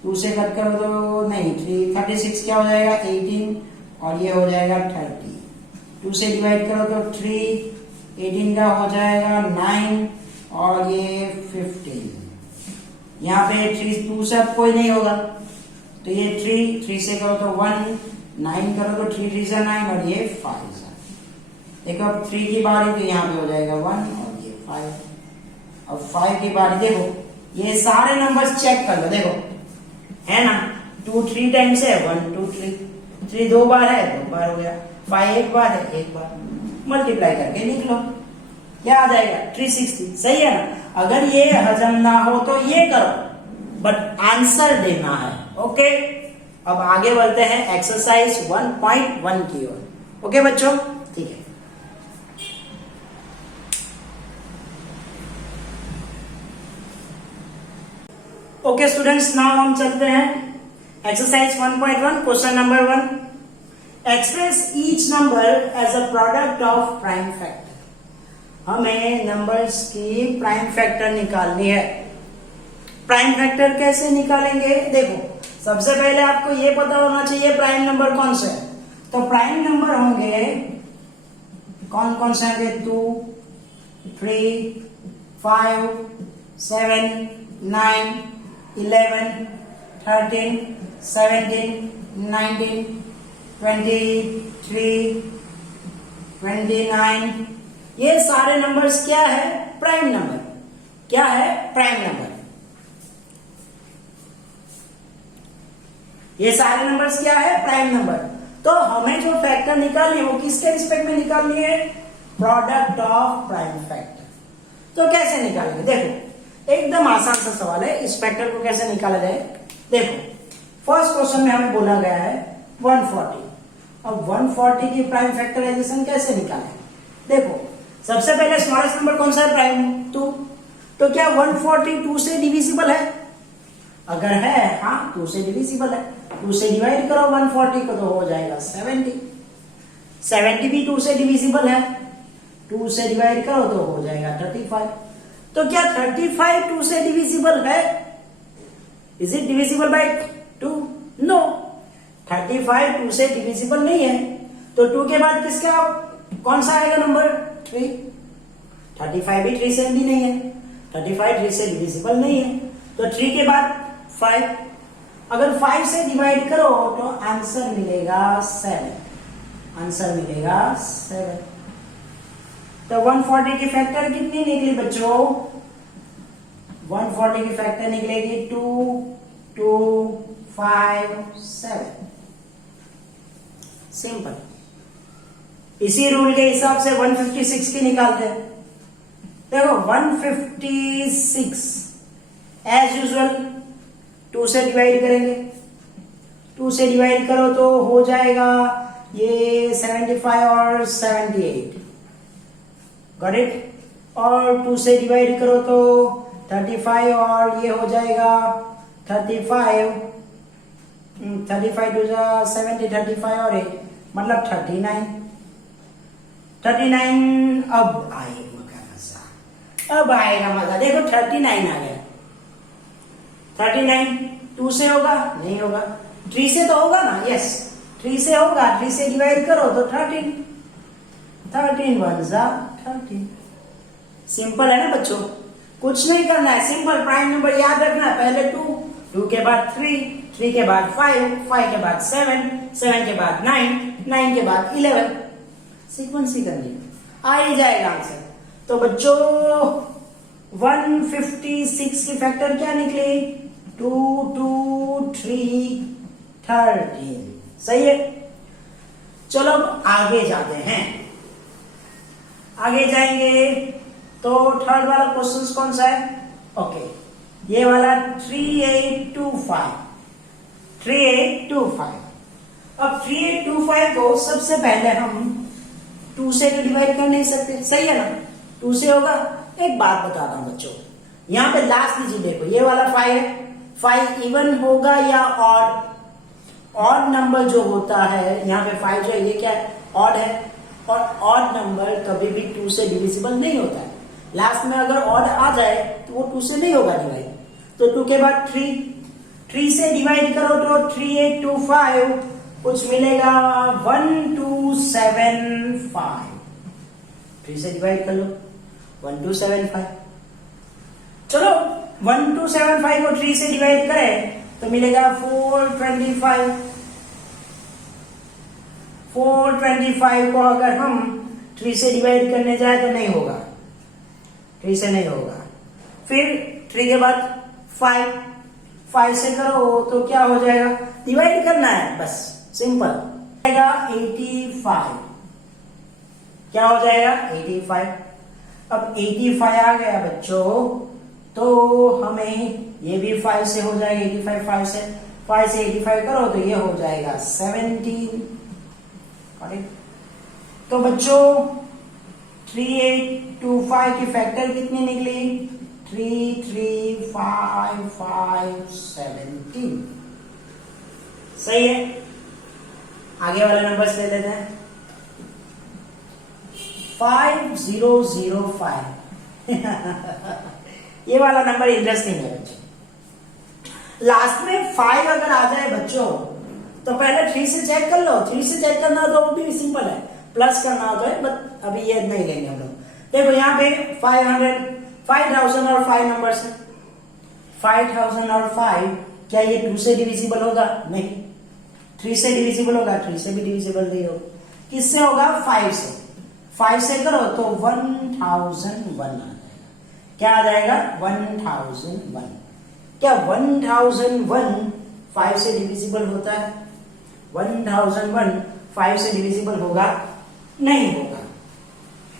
2 से कट करो तो नहीं 36 क्या हो जाएगा 18 और ये हो जाएगा 30। 2 से डिवाइड करो तो 3, 18 का हो जाएगा 9 और ये 15। यहाँ पे 3 2 से अब कोई नहीं होगा तो ये 3 से करो तो 1, 9 करो तो 3 3 9 और ये 5। देखो अब 3 की बारी तो यहाँ पे हो जाएगा 1 और ये 5। अब 5 की बारी, देखो ये सारे नंबर्स चेक कर लो, देखो है ना, 2 3 टाइम्स है 1 2 3, 3 2 बार है 2 बार हो गया, 5 1 बार है 1 बार। मल्टीप्लाई करके लिख लो, क्या आ जाएगा 360, सही है ना। अगर ये हजम ना हो तो ये करो, बट आंसर देना है। ओके, अब आगे बढ़ते हैं एक्सरसाइज 1.1 की ओर। ओके बच्चों, ठीक है। ओके स्टूडेंट्स, नाउ हम चलते हैं exercise 1.1, question number 1। Express each number as a product of prime factor. हमें नंबर्स की प्राइम फैक्टर निकालनी है। प्राइम फैक्टर कैसे निकालेंगे? देखो, सबसे पहले आपको ये पता होना चाहिए प्राइम नंबर कौन से है। तो प्राइम नंबर होंगे कौन कौन से होंगे? 2, 3, 5, 7, 9, 11, 13, 17, 19, 23, 29। ये सारे नंबर्स क्या है? Prime number. क्या है? Prime number. ये सारे नंबर्स क्या है? Prime number. तो हमें जो फैक्टर निकालनी है वो किसके रिस्पेक्ट में निकालनी है? Product of prime factor. तो कैसे निकालेंगे? देखो, एकदम आसान सा सवाल है। इस फैक्टर को कैसे निकाला जाए? देखो, फर्स्ट क्वेश्चन में हमें बोला गया है 140। अब 140 की प्राइम फैक्टराइजेशन कैसे निकालें? देखो, सबसे पहले स्मॉलेस्ट नंबर कौन सा है? प्राइम 2। तो क्या 140 2 से डिविजिबल है? अगर है, हाँ, 2 से डिविजिबल है। 2 से डिवाइड करो 140 को तो हो जाएगा 70। 70 भी 2 से डिविजिबल है। 2 से डिवाइड करो तो हो जाएगा 35। तो क्या 35 2 से डिविजिबल है? Is it divisible by 2? No, 35 2 से डिविजिबल नहीं है। तो 2 के बाद किसका कौन सा आएगा नंबर? 3। 35 भी 3 से भी नहीं है। 35 3 से डिविजिबल नहीं है। तो 3 के बाद 5। अगर 5 से डिवाइड करो तो आंसर मिलेगा 7। आंसर मिलेगा 7। तो 140 की फैक्टर कितनी निकली बच्चों? 140 की फैक्टर निकलेगी 2, 2, 5, 7। सिंपल। इसी रूल के हिसाब से 156 की निकालते हैं। देखो 156 एज यूजुअल 2 से डिवाइड करेंगे। 2 से डिवाइड करो तो हो जाएगा ये 75 और 78। Got it? और 2 से डिवाइड करो तो 35 और ये हो जाएगा 35। 35 टू 70, 35 और 8 मतलब 39। 39। अब आएगा मजा, अब आएगा मजा। देखो 39 आ गया। 39 2 से होगा? नहीं होगा। 3 से तो होगा ना? यस, 3 से होगा। 3 से डिवाइड करो तो 13। 13 1 13। सिंपल है ना बच्चों? कुछ नहीं करना है, सिंपल प्राइम नंबर याद रखना है। पहले 2, 2 के बाद 3, 3 के बाद 5, 5 के बाद 7, 7 के बाद 9, 9 के बाद 11। सीक्वेंस ही करनी है, आ ही जाएगा आंसर। तो बच्चों 156 की फैक्टर क्या निकली? 2, 2, 3, 13। सही है। चलो अब आगे जाते हैं। आगे जाएंगे तो थर्ड वाला क्वेश्चन कौन सा है? ओके, ये वाला 3825। 3825। अब 3825 को सबसे पहले हम 2 से तो डिवाइड कर नहीं सकते, सही है ना? 2 से होगा। एक बात बताता हूं बच्चों, यहां पे लास्ट डिजिट देखो, ये वाला 5 है। 5 इवन होगा या ऑड? ऑड नंबर जो होता है, यहाँ पे 5 जो है ये क्या है? ऑड है। और ऑड नंबर कभी भी 2 से डिविजिबल नहीं होता है। लास्ट में अगर ऑड आ जाए तो वो 2 से नहीं होगा डिवाइड। तो 2 के बाद 3, 3 से डिवाइड करो तो 3825 कुछ मिलेगा 1275। 3 से डिवाइड कर लो 1275। चलो 1275 को 3 से डिवाइड करें तो मिलेगा 425। 425 को अगर हम 3 से डिवाइड करने जाए तो नहीं होगा, 3 से नहीं होगा। फिर 3 के बाद 5, 5 से करो तो क्या हो जाएगा? डिवाइड करना है बस, सिंपल। 85। क्या हो जाएगा? 85। अब 85 आ गया बच्चों, तो हमें ये भी 5 से हो जाएगा, 85 5 से 85 करो तो ये हो जाएगा 17। करेक्ट। तो बच्चों 3825 की फैक्टर कितनी निकली? 3 3 5 5 17। सही है। आगे वाले नंबर्स ले लेते हैं। 5005 ये वाला नंबर इंटरेस्टिंग है बच्चों। लास्ट में 5 अगर आ जाए बच्चों तो पहले 3 से चेक कर लो। 3 से चेक करना हो तो वो भी सिंपल है, प्लस करना हो तो है, बट अभी ये नहीं लेंगे हम लोग। देखो यहाँ पे 5000 और 5 नंबर्स है। 5000 और 5 क्या ये 2 से डिविजिबल होगा? नहीं। 3 से डिविजिबल होगा? 3 से भी डिविजिबल नहीं होगा। किससे होगा? 5 से। 5 से करो तो 1001 आ जाएगा। क्या आ जाएगा? 1001। क्या 1001 5 से डिविजिबल होता है? 1001 5 से डिविजिबल होगा? नहीं होगा।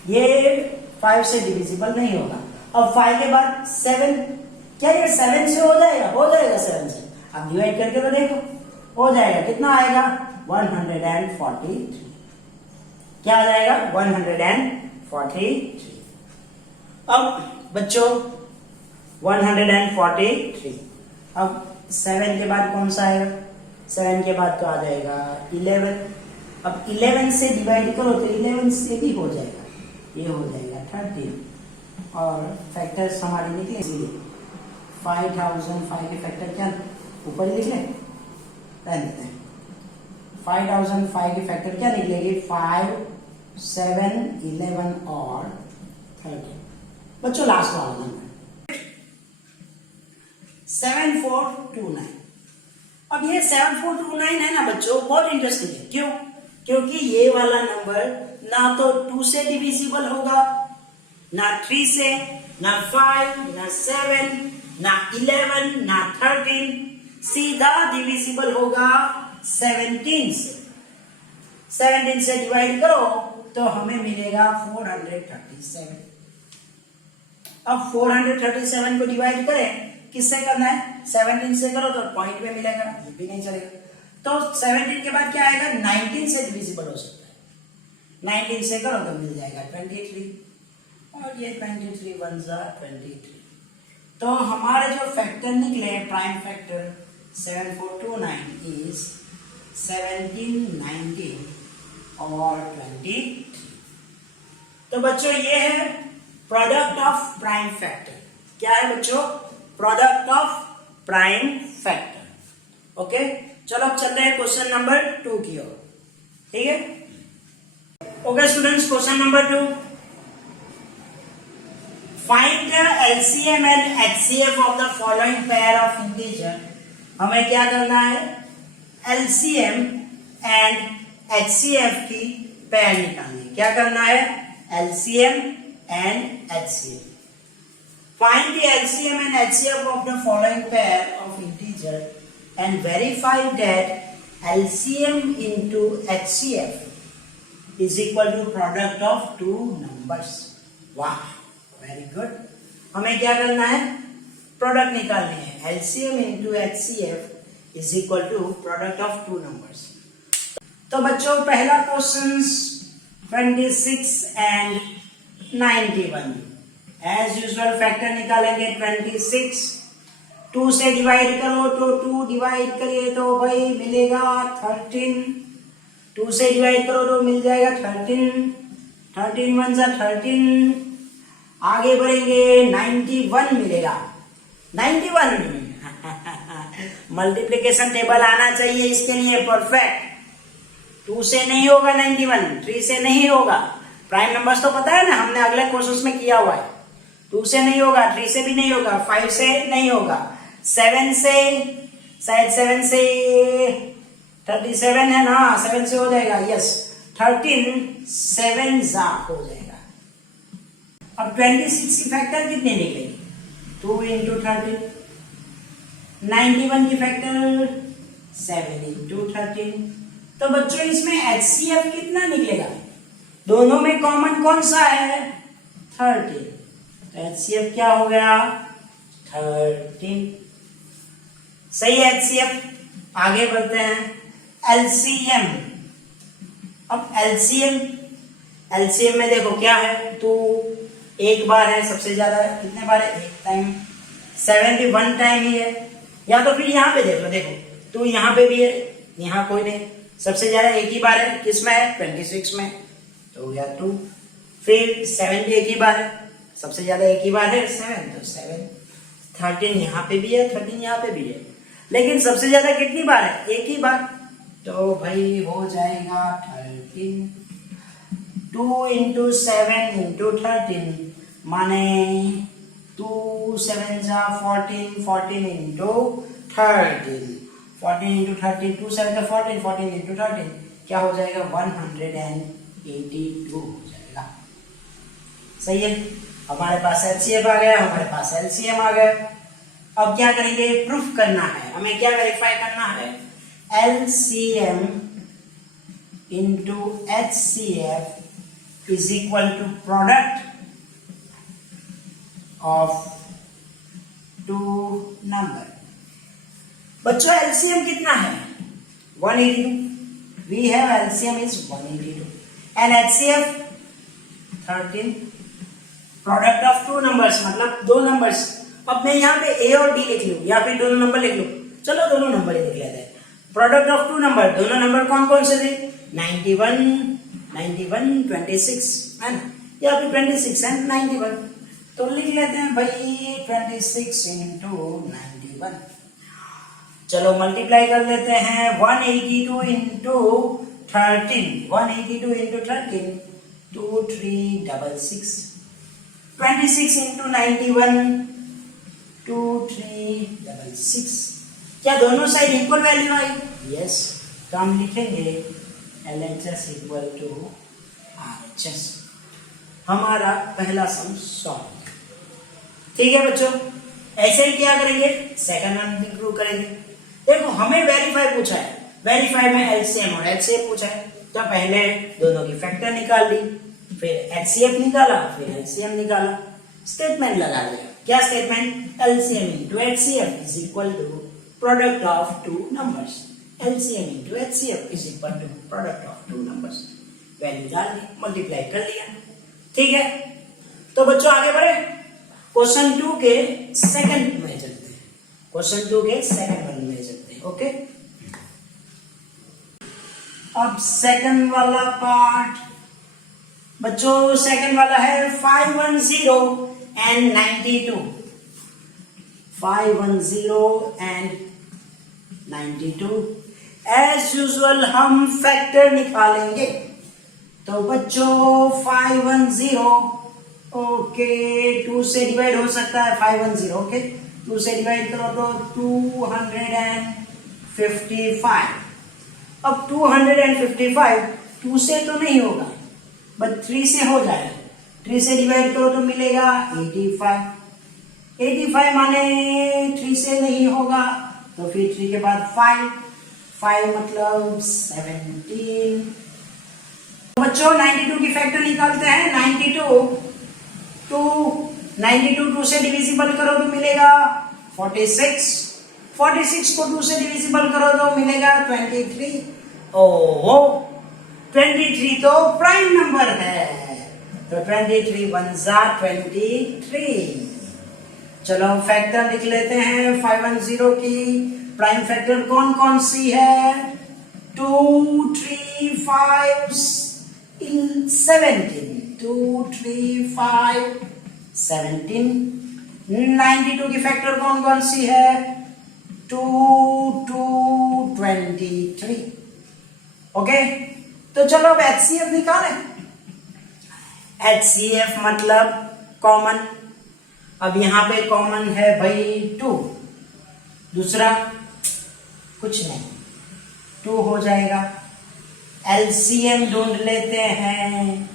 ये 5 से डिविजिबल नहीं होगा। अब 5 के बाद 7, क्या ये 7 से हो जाएगा? हो जाएगा 7 से। अब डिवाइड करके तो देखो, हो जाएगा। कितना आएगा? 143। क्या आ जाएगा? 143। अब बच्चों 143, अब 7 के बाद कौन सा आएगा? 7 के बाद तो आ जाएगा 11। अब 11 से डिवाइड करो तो 11 से भी हो जाएगा, ये हो जाएगा 13। और फैक्टर्स हमारे निकले इसलिए 5005 के फैक्टर क्या ऊपर ही लिख लें? 5005 के फैक्टर क्या निकलेगी? 5 7 11 और 13। बच्चों लास्ट वाला नंबर 7429। अब ये 7429 है ना बच्चों, बहुत इंटरेस्टिंग है। क्यों? क्योंकि ये वाला नंबर ना तो 2 से डिविजिबल होगा, ना 3 से, ना 5, ना 7, ना 11, ना 13, सीधा डिविजिबल होगा 17 से। 17 से डिवाइड करो तो हमें मिलेगा 437। अब 437 को डिवाइड करें, किससे करना है? 17 से करो तो पॉइंट में मिलेगा, ये भी नहीं चलेगा। तो 17 के बाद क्या आएगा? 19 से डिविजिबल हो सकता है। 19 से करो तो मिल जाएगा 23, और ये 23 1 जा 23। तो हमारे जो फैक्टर निकले प्राइम फैक्टर 7429 इज 17, 19 और 23। तो बच्चों ये है प्रोडक्ट ऑफ प्राइम फैक्टर। क्या है बच्चों? Product of prime factor. Okay, चलो अब चलते हैं क्वेश्चन नंबर 2 की ओर। ठीक है? Okay students, question number 2, find the LCM and HCF of the following pair of integer. हमें क्या करना है? एलसीएम एंड एचसीएफ की पेयर निकालनी है। क्या करना है? LCM and HCF. Find the LCM and HCF of the following pair of integer and verify that LCM into HCF is equal to product of two numbers. वाह, very good. हमें क्या करना है? प्रोडक्ट निकालनी है। LCM into HCF is equal to product of two numbers. तो बच्चों पहला question 26 and 91। As usual factor निकालेंगे 26। 2 से डिवाइड करो तो 2 डिवाइड करिए तो भाई मिलेगा 13। 2 से डिवाइड करो तो मिल जाएगा 13। 13 1 जा 13। आगे बढ़ेंगे 91 मिलेगा। 91 मल्टीप्लिकेशन टेबल आना चाहिए इसके लिए परफेक्ट। 2 से नहीं होगा 91, 3 से नहीं होगा। प्राइम नंबर्स तो पता है ना, हमने अगले कोर्सेस में किया हुआ है। 2 से नहीं होगा, 3 से भी नहीं होगा, 5 से नहीं होगा, 7 से, शायद 7 से 37 है ना, 7 से हो जाएगा। यस, 13 7 जा हो जाएगा। अब 26 की फैक्टर कितनी निकलेगी? 2 into 13। 91 की फैक्टर 7 into 13। तो बच्चों इसमें HCF कितना निकलेगा? दोनों में कॉमन कौन सा है? 13। तो HCF क्या हो गया? 13। सही है HCF। आगे बढ़ते हैं LCM। अब LCM में देखो क्या है, तो एक बार है, सबसे ज्यादा कितने बार है? एक टाइम। 71 टाइम ही है। या तो फिर यहाँ पे देख लो, देखो तो यहाँ पे भी है, यहाँ कोई नहीं, सबसे ज्यादा एक ही बार है, किसमें है? 26 में, तो हो गया 2। फिर 7 भी एक ही बार है, सबसे ज्यादा एक ही बार है 7, तो 7। 13 यहाँ पे भी है, 13 यहाँ पे भी है, लेकिन सबसे ज्यादा कितनी बार है? एक ही बार, तो भाई हो जाएगा 13। 2 इंटू 7 इंटू 13 माने 2 7 जा 14, 14 इंटू 13, 14 इंटू 13, 2 7 जा 14, 14 इंटू 13 क्या हो जाएगा? 182 हो जाएगा। सही है। हमारे पास HCF आ गया, हमारे पास LCM आ गया। अब क्या करेंगे? प्रूफ करना है, हमें क्या वेरीफाई करना है? LCM into HCF is equal to product of two number. बच्चों LCM कितना है? 182। We have LCM is 182 and HCF 13। Product of two numbers मतलब दो नंबर्स। अब मैं यहाँ पे A और D लिख लूं या फिर दोनों नंबर लिख लूं, चलो दोनों नंबर ही लिख लेते हैं। प्रोडक्ट ऑफ टू नंबर, दोनों नंबर कौन कौन से थे? 91, 26 है ना, या फिर 26 एंड 91, तो लिख लेते हैं भाई 26 इंटू 91। चलो मल्टीप्लाई कर लेते हैं 182 इंटू 13, 182 इंटू 13 2366, 26 इंटू 91 2366। क्या दोनों साइड इक्वल वैल्यू आई? यस। तो हम लिखेंगे LHS इक्वल टू RHS। हमारा पहला सम सॉल्व। ठीक है बच्चों, ऐसे ही क्या करेंगे? सेकंड वन भी प्रूव करेंगे। देखो हमें वेरीफाई पूछा है, वेरीफाई में LCM और HCF पूछा है, तो पहले दोनों की फैक्टर निकाल ली, फिर HCF निकाला, फिर LCM निकाला, स्टेटमेंट लगा दिया। क्या statement? LCM into HCF is equal to product of two numbers। LCM into HCF is equal to product of two numbers। Value डाल दी, मल्टीप्लाई कर लिया। ठीक है, तो बच्चों आगे बढ़े। क्वेश्चन 2 के सेकंड में चलते हैं, क्वेश्चन 2 के सेकंड वन में चलते हैं। ओके, अब सेकंड वाला पार्ट बच्चों, सेकंड वाला है 510 एंड 92। 510 एंड 92 एज यूजुअल हम फैक्टर निकालेंगे। तो बच्चों 510 ओके 2 से डिवाइड हो सकता है, 510 ओके 2 से डिवाइड करो तो 255। अब 255 2 से तो नहीं होगा बट 3 से हो जाएगा। 3 से डिवाइड करो तो मिलेगा 85। 85 माने 3 से नहीं होगा, तो फिर 3 के बाद 5 मतलब 17। बच्चों 92 की फैक्टर निकालते हैं। 92 2 से डिविजिबल करो तो मिलेगा 46। 46 को 2 से डिविजिबल करो तो मिलेगा 23। ओहो 23 तो प्राइम नंबर है, तो 23 1 जा 23। चलो फैक्टर लिख लेते हैं 510 की। प्राइम फैक्टर कौन कौन सी है? 2 3 5 17, 2 3 5 17। 92 की फैक्टर कौन कौन सी है? 2 2 23। ओके, तो चलो अब HCF निकालें। HCF मतलब कॉमन। अब यहां पे कॉमन है भाई 2, दूसरा कुछ नहीं, 2 हो जाएगा। LCM ढूंढ लेते हैं,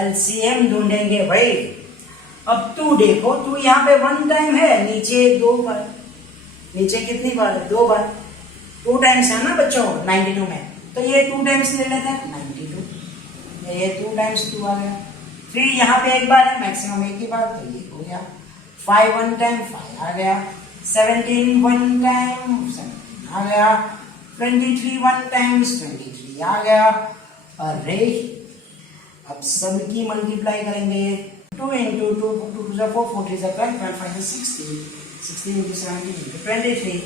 LCM ढूंढेंगे भाई। अब 2 देखो, 2 यहाँ पे 1 टाइम है, नीचे 2 बार, नीचे कितनी बार है? 2 बार, 2 टाइम्स है ना बच्चों 92 में, तो ये 2 टाइम्स ले लेते हैं 92, ये 2 टाइम्स 2 आ गया, 3 यहाँ पे एक बार है, मैक्सिमम एक ही बार, तो ये हो गया 5 वन टाइम 5 आ गया, 17 वन टाइम 17 आ गया, 23 वन टाइम्स 23 आ गया। अरे अब सबकी मल्टीप्लाई करेंगे, 2 इंटू 2 2 2 4 4 3 12 12 5 16 16 इंटू 17 इंटू 23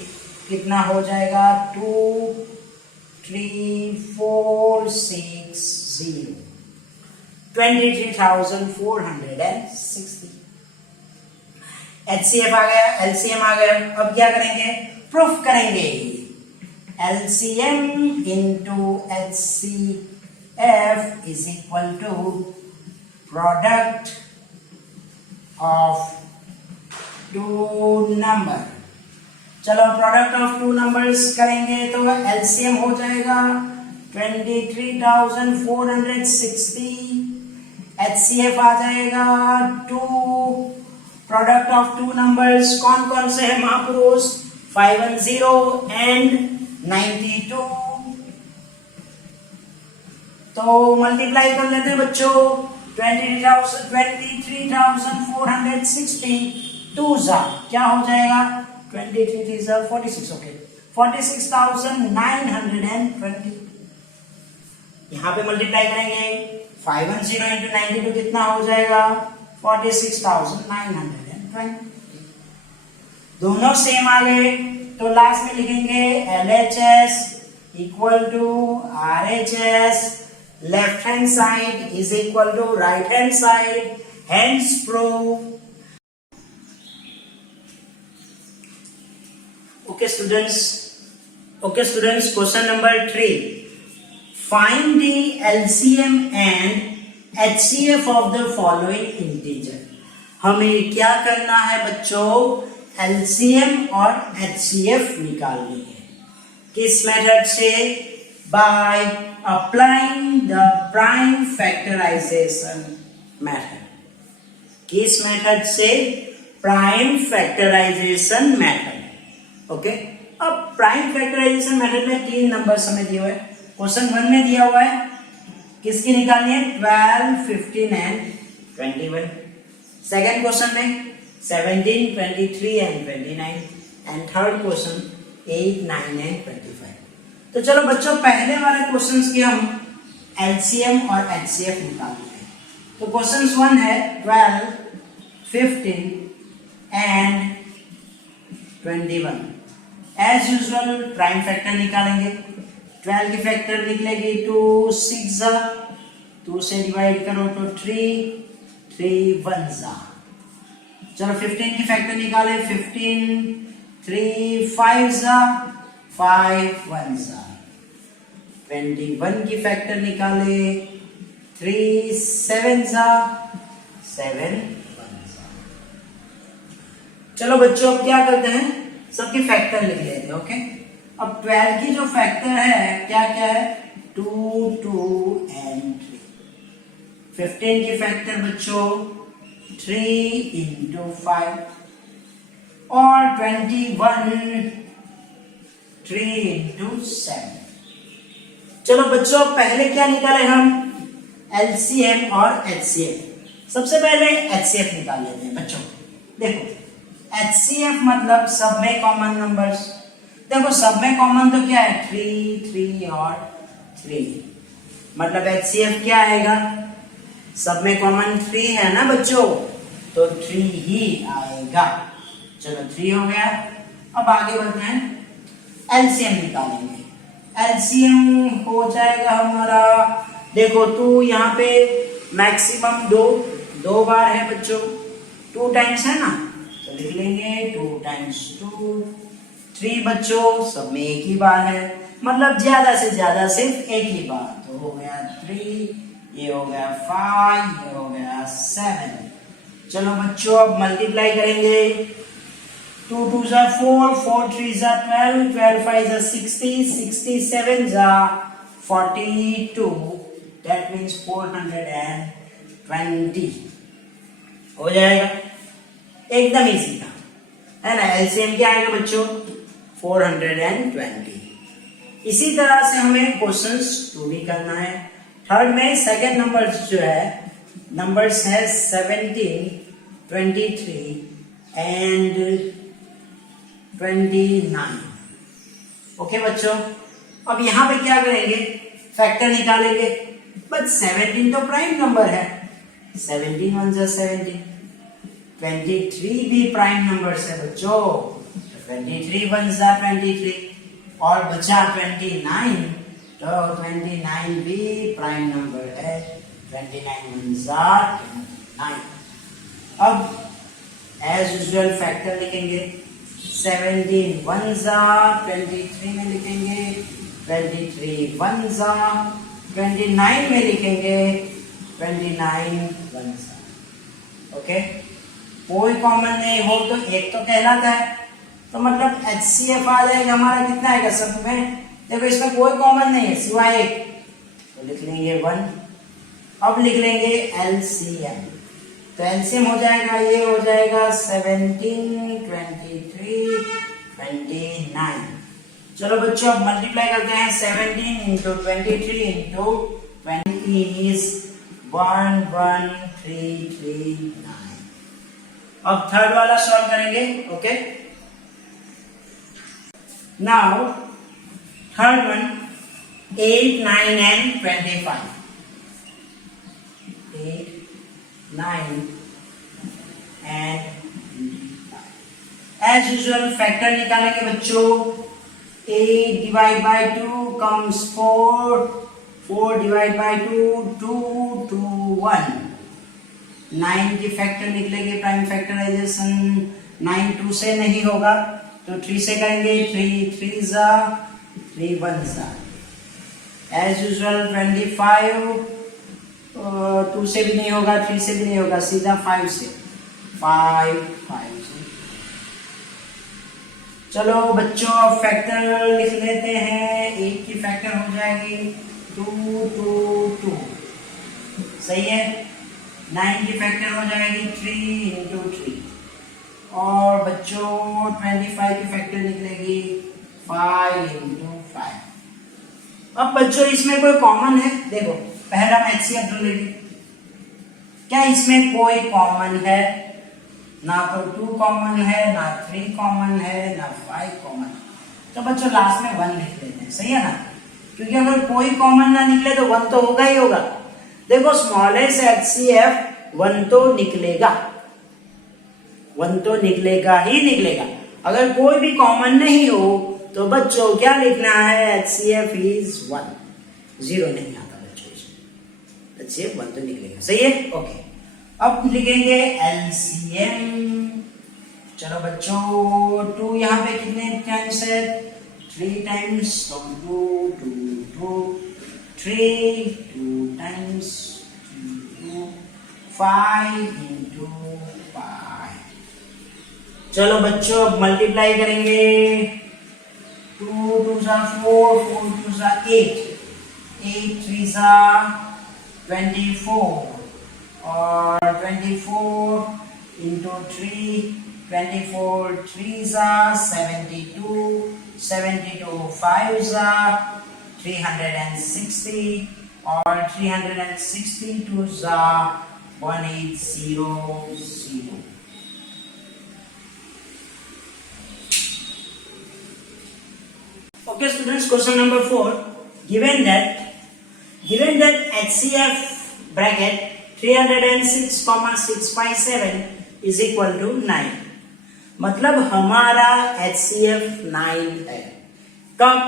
कितना हो जाएगा, 2 3 4 6 0 23,460। HCF आ गया, LCM आ गया। अब क्या करेंगे, प्रूफ करेंगे। LCM into HCF is equal to product of two number. चलो प्रोडक्ट ऑफ टू नंबर्स करेंगे तो LCM हो जाएगा 23,460, HCF आ जाएगा 2। प्रोडक्ट ऑफ टू नंबर्स कौन कौन से है महापुरुष, 510 एंड 92। तो मल्टीप्लाई कर लेते हैं बच्चों, 23,460 2 क्या हो जाएगा, 23 46, ओके 46,920। यहाँ पे मल्टीप्लाई करेंगे, 510 इंटू 92 कितना हो जाएगा, 46,920। दोनों सेम आ गए तो लास्ट में लिखेंगे LHS equal to RHS, left hand side is equal to right hand side, hence prove. Okay students, question number 3. Find the LCM and HCF of the following integer. हमें क्या करना है बच्चों, LCM और HCF निकालनी है। किस मेथड से, by applying the prime factorization method। किस मेथड से, प्राइम फैक्टराइजेशन मेथड। ओके अब प्राइम फैक्टराइजेशन मेथड में 3 नंबर हमें दिए हुए हैं। क्वेश्चन 1 में दिया हुआ है किसकी निकालनी है, 12 15 एंड 21। सेकेंड क्वेश्चन में 17 23 and 29 and third question 8 9 and 25। तो चलो बच्चों पहले वाले क्वेश्चंस की हम LCM और HCF निकालते हैं। तो क्वेश्चन 1 है 12 15 and 21। As usual prime factor निकालेंगे। 12 की फैक्टर निकलेगी 2 6 2 से डिवाइड करो तो 3 3 1 चलो 15 की फैक्टर निकाले, 15 3 5 5 1 21 की फैक्टर निकाले, 3 7 7 1। चलो बच्चों अब क्या करते हैं, सबकी फैक्टर लिख लेते हैं। ओके अब 12 की जो फैक्टर है क्या क्या है, 2 2 एंड 3। 15 की फैक्टर बच्चों 3 इंटू 5 और 21 3 इंटू 7। चलो बच्चों पहले क्या निकाले हम, LCM और HCF। सबसे पहले HCF निकाल लेते हैं बच्चों। देखो HCF मतलब सब में कॉमन नंबर्स। देखो सब में कॉमन तो क्या है, 3 3 और 3, मतलब HCF क्या आएगा, सब में कॉमन 3 है ना बच्चों, तो 3 ही आएगा। चलो 3 हो गया। अब आगे बढ़ते हैं, LCM निकालेंगे। LCM हो जाएगा हमारा, देखो 2 यहाँ पे मैक्सिमम 2 बार है बच्चों, 2 टाइम्स है ना, तो लिख लेंगे 2 टाइम्स 2। 3 बच्चों सब में एक ही बार है, मतलब ज्यादा से ज्यादा सिर्फ एक ही बार, तो हो गया 3, ये हो गया 5, ये हो गया 7। चलो बच्चों अब मल्टीप्लाई करेंगे, 2 2 4 4 3 12 12 5 60 67 42, that means 420 हो जाएगा। एकदम इजी था, है ना। LCM क्या आएगा बच्चों, 420। इसी तरह से हमें क्वेश्चंस 2 भी करना है। थर्ड में सेकंड नंबर जो है नंबर्स है 17, 23 एंड 29। ओके बच्चों, अब यहां पे क्या करेंगे, फैक्टर निकालेंगे। बट 17 तो प्राइम नंबर है, 17 1 जा 17। 23 भी प्राइम नंबर है बच्चों, 23 1 जा 23। और बचा 29, तो 29 भी प्राइम नंबर है, 29 1 जा 29। अब एज यूजुअल फैक्टर लिखेंगे। 17 1 जा 23 में लिखेंगे, 23 1 जा 29 में लिखेंगे, 29 1 जा। ओके, कोई कॉमन नहीं हो तो एक तो कहलाता है, तो मतलब HCF आ जाएगा हमारा, कितना आएगा सब में। देखो इसमें कोई कॉमन नहीं है सिवाय एक, तो लिख लेंगे 1। अब लिख लेंगे LCM, तो LCM हो जाएगा, ये हो जाएगा 17, 23, 29। चलो बच्चों अब मल्टीप्लाई करते हैं। 17 इंटू 23 इंटू 20 इज 11339। अब थर्ड वाला सॉल्व करेंगे। Okay, now third one 8, 9 and 25। 8, 9 and 25। As usual factor निकालेंगे बच्चों। 8 divide by 2 comes 4, 4 divide by 2 2 2 1। 9 की फैक्टर निकलेगी, प्राइम फैक्टराइजेशन। 9 2 से नहीं होगा तो 3 से करेंगे। 3 3 जा 3 1 जा। एज यूजुअल 25 2 से भी नहीं होगा, 3 से भी नहीं होगा, सीधा 5 से। 5 5 से। चलो बच्चों अब फैक्टर लिख लेते हैं। 8 की फैक्टर हो जाएगी 2 2 2, सही है। 9 की फैक्टर हो जाएगी 3 इंटू 3। और बच्चों 25 की फैक्टर निकलेगी 5 इंटू 5। अब बच्चों इसमें कोई कॉमन है, देखो पहला हम HCF ढूंढेंगे। क्या इसमें कोई कॉमन है? ना तो 2 कॉमन है, ना 3 कॉमन है, ना 5 कॉमन। तो बच्चों लास्ट में 1 लिख लेते हैं, सही है ना, क्योंकि अगर कोई कॉमन ना निकले तो 1 तो होगा ही होगा। देखो स्मॉलेस्ट HCF 1 तो निकलेगा, 1 तो निकलेगा ही निकलेगा। अगर कोई भी कॉमन नहीं हो तो बच्चों क्या लिखना है, HCF इज 1। 0 नहीं आता बच्चों इसमें, HCF 1 तो निकलेगा, सही है। ओके, अब लिखेंगे LCM। चलो बच्चों 2 यहाँ पे कितने टाइम्स है, 3 टाइम्स, तो 2 2 2 3 2 टाइम्स 2 5 इंटू 5। चलो बच्चों अब मल्टीप्लाई करेंगे। 2 2 जा 4, 4 2 जा 8, 8 3 जा 24, और 24 इंटू 3, 24 3 जा 72, 72 5 जा 360, और 360 2 जा 1800। Okay students, question number 4. Given that HCF bracket 306,657 is equal to 9, मतलब हमारा HCF 9 है। कब?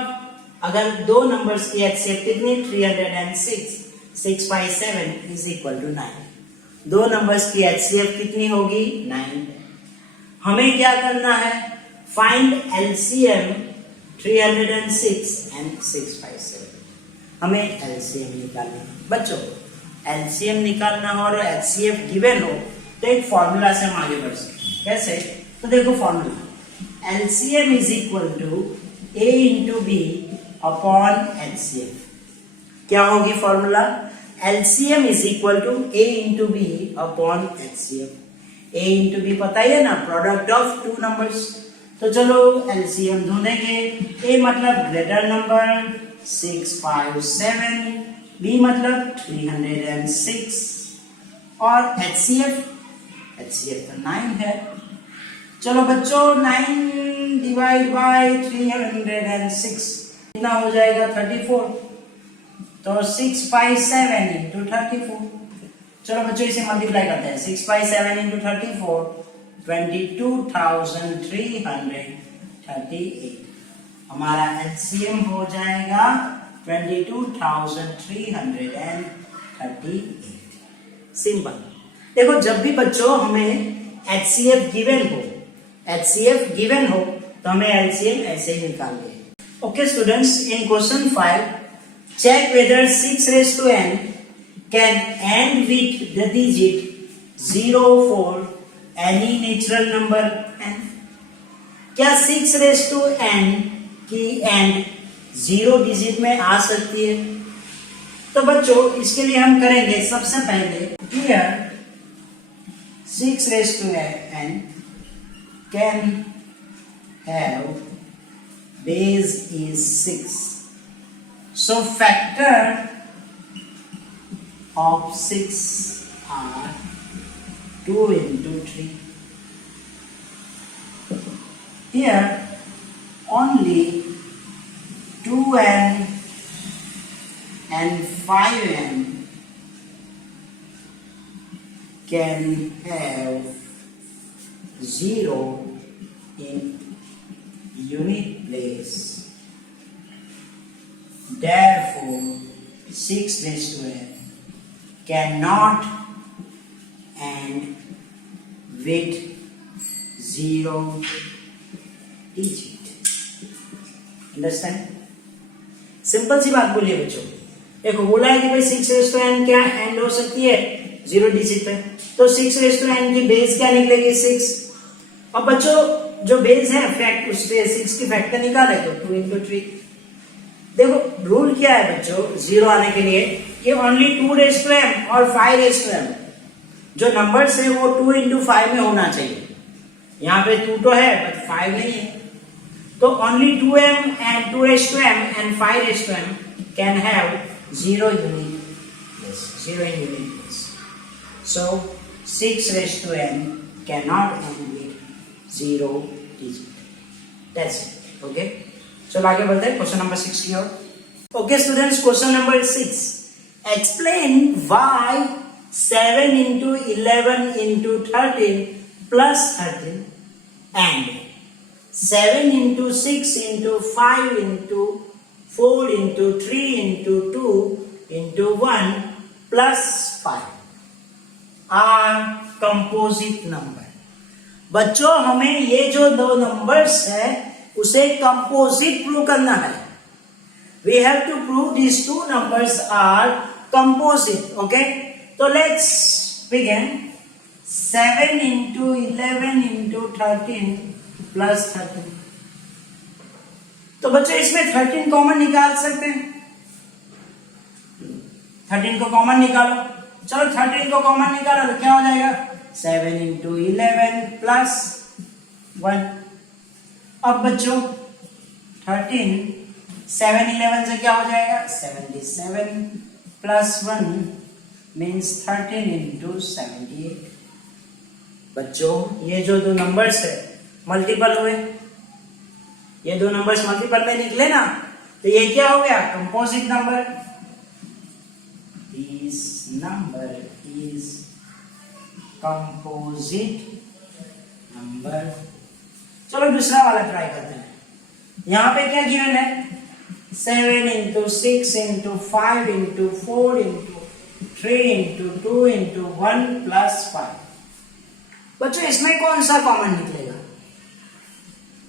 अगर दो नंबर्स की HCF कितनी, 306 657 is equal to 9। दो नंबर्स की HCF कितनी होगी, 9। हमें क्या करना है, फाइंड LCM 306 and 657। हमें LCM निकालना है बच्चों। LCM निकालना हो और HCF गिवन हो तो एक फॉर्मूला से हम आगे बढ़ सकते हैं। कैसे? तो देखो formula, LCM is equal to A into B upon HCF। क्या होगी formula, LCM is equal to A into B upon HCF। A into B पता ही है ना, प्रोडक्ट ऑफ 2 नंबर्स। तो चलो LCM ढूंढेंगे। A मतलब ग्रेटर नंबर 657, B मतलब 306, और HCF तो 9 है। चलो बच्चों 9 डिवाइड बाय 306 कितना हो जाएगा 34, तो 6 बाई 7 इंटू 34। चलो बच्चों इसे मल्टीप्लाई करते हैं, 6 बाई 7 इंटू 34 22,338। हमारा एलसीएम हो जाएगा 22,338। सिंपल। देखो जब भी बच्चों हमें HCF गिवन हो तो हमें एलसीएम ऐसे ही निकालेंगे। Okay students, in question 5 check whether 6 raised to n can end with the digit 0 for any natural number n। क्या 6 raised to n की एंड 0 डिजिट में आ सकती है? तो बच्चों इसके लिए हम करेंगे सबसे पहले here 6 raised to n can have base is 6, so factor of 6 are 2 into 3. Here only 2n and 5n can have 0 in unit place. Therefore 6 raised to n cannot end with 0 digit. Understand? Simple सी बात बोलिए बच्चों। एक बोला है कि भाई 6 raise to n क्या and हो सकती है 0 डिजिट पे, तो 6 रेज़ टू n की बेस क्या निकलेगी 6। अब बच्चों जो बेस है फैक्ट उस पे 6 की फैक्टर निकाले तो 2 into 3। देखो रूल क्या है बच्चों 0 आने के लिए कि ओनली 2 रेज़ टू m और 5 रेज़ टू m जो नंबर्स है वो 2 into 5 में होना चाहिए। यहाँ पे 2 तो है बट 5 नहीं है, तो only 2m and 2 raised to m and 5 raised to m can have 0 unit place, 0 in unit place. So 6 raised to n cannot end with 0 digit. That's it. Okay. चलो आगे बढ़ते हैं क्वेश्चन नंबर 6 की ओर। Okay students, question number 6, explain why 7 into 11 into 13 plus 13 and 7 into 6 into 5 into 4 into 3 into 2 into 1 plus 5 are composite number। बच्चों हमें ये जो दो नंबर्स है उसे कंपोजिट प्रूव करना है। We have to prove these two numbers are composite. Okay, so let's begin। 7 into 11 into 13 plus 13। तो बच्चों इसमें 13 कॉमन निकाल सकते हैं, 13 को कॉमन निकालो। चलो 13 को कॉमन निकालो तो क्या हो जाएगा 7 into 11 plus 1। अब बच्चों 13 7 11 से क्या हो जाएगा 77 plus 1 means 13 into 78। बच्चों ये जो दो नंबर्स है मल्टीपल हुए, ये दो नंबर्स मल्टीपल में निकले ना, तो ये क्या हो गया composite number. This number is composite number. चलो दूसरा वाला ट्राई करते हैं। यहां पे क्या गिवन है 7 into 6 into 5 into 4 into 3 into 2 into 1 plus 5। बच्चों इसमें कौन सा कॉमन निकलेगा,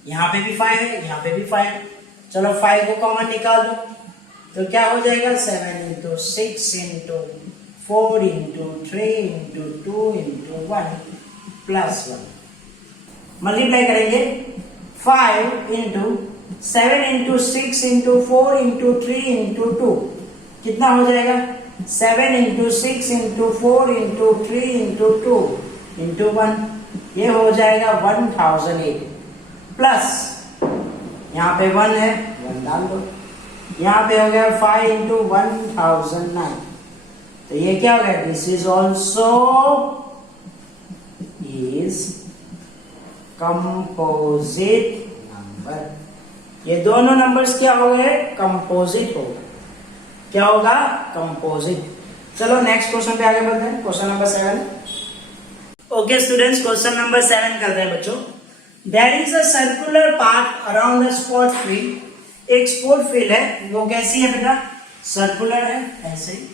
यहां पे भी 5 है, यहां पे भी 5। चलो 5 को कॉमन निकाल दो तो क्या हो जाएगा 7 into 6 into 4 into 3 into 2 into 1 plus 1। Multiply करेंगे 5 into 7 into 6 into 4 into 3 into 2 कितना हो जाएगा 7 into 6 into 4 into 3 into 2 into 1, ये हो जाएगा 1008 प्लस यहाँ पे 1 है 1 डाल दो, यहाँ पे हो गया 5 into 1009। तो ये क्या हो गया, this is also is composite number. ये दोनों नंबर्स क्या हो गए, कंपोजिट हो गए। क्या होगा, कंपोजिट। चलो नेक्स्ट क्वेश्चन पे आगे बढ़ते हैं, question number 7। Okay students, question number 7 करते हैं बच्चों। There is a circular path around the sport field. एक स्पोर्ट फील्ड है, वो कैसी है बेटा, सर्कुलर है, ऐसे ही।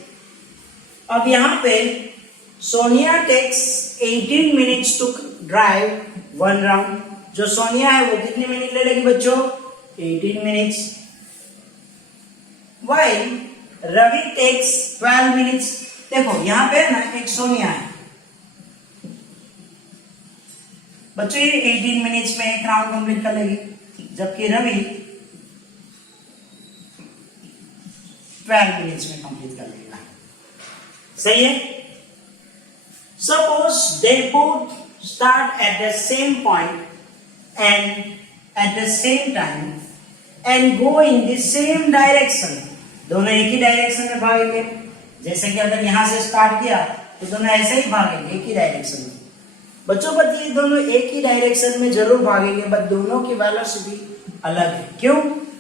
अब यहाँ पे Sonia takes 18 minutes to drive 1 round. जो सोनिया है वो कितने मिनट ले लेगी बच्चों, 18 minutes. While Ravi takes 12 minutes. देखो यहाँ पे ना एक सोनिया है बच्चों, ये 18 मिनट्स में एक राउंड कंप्लीट कर लेगी, जबकि रवि 12 मिनट्स में कंप्लीट कर लेगा। सही है। Suppose they both start at the same point and at the same time and go in the same direction. दोनों एक ही डायरेक्शन में भागेंगे। जैसे कि अगर यहां से स्टार्ट किया तो दोनों ऐसे ही भागेंगे, एक ही डायरेक्शन में। बच्चों बताइए, दोनों एक ही डायरेक्शन में जरूर भागेंगे, बट दोनों की वेलोसिटी अलग है। क्यों?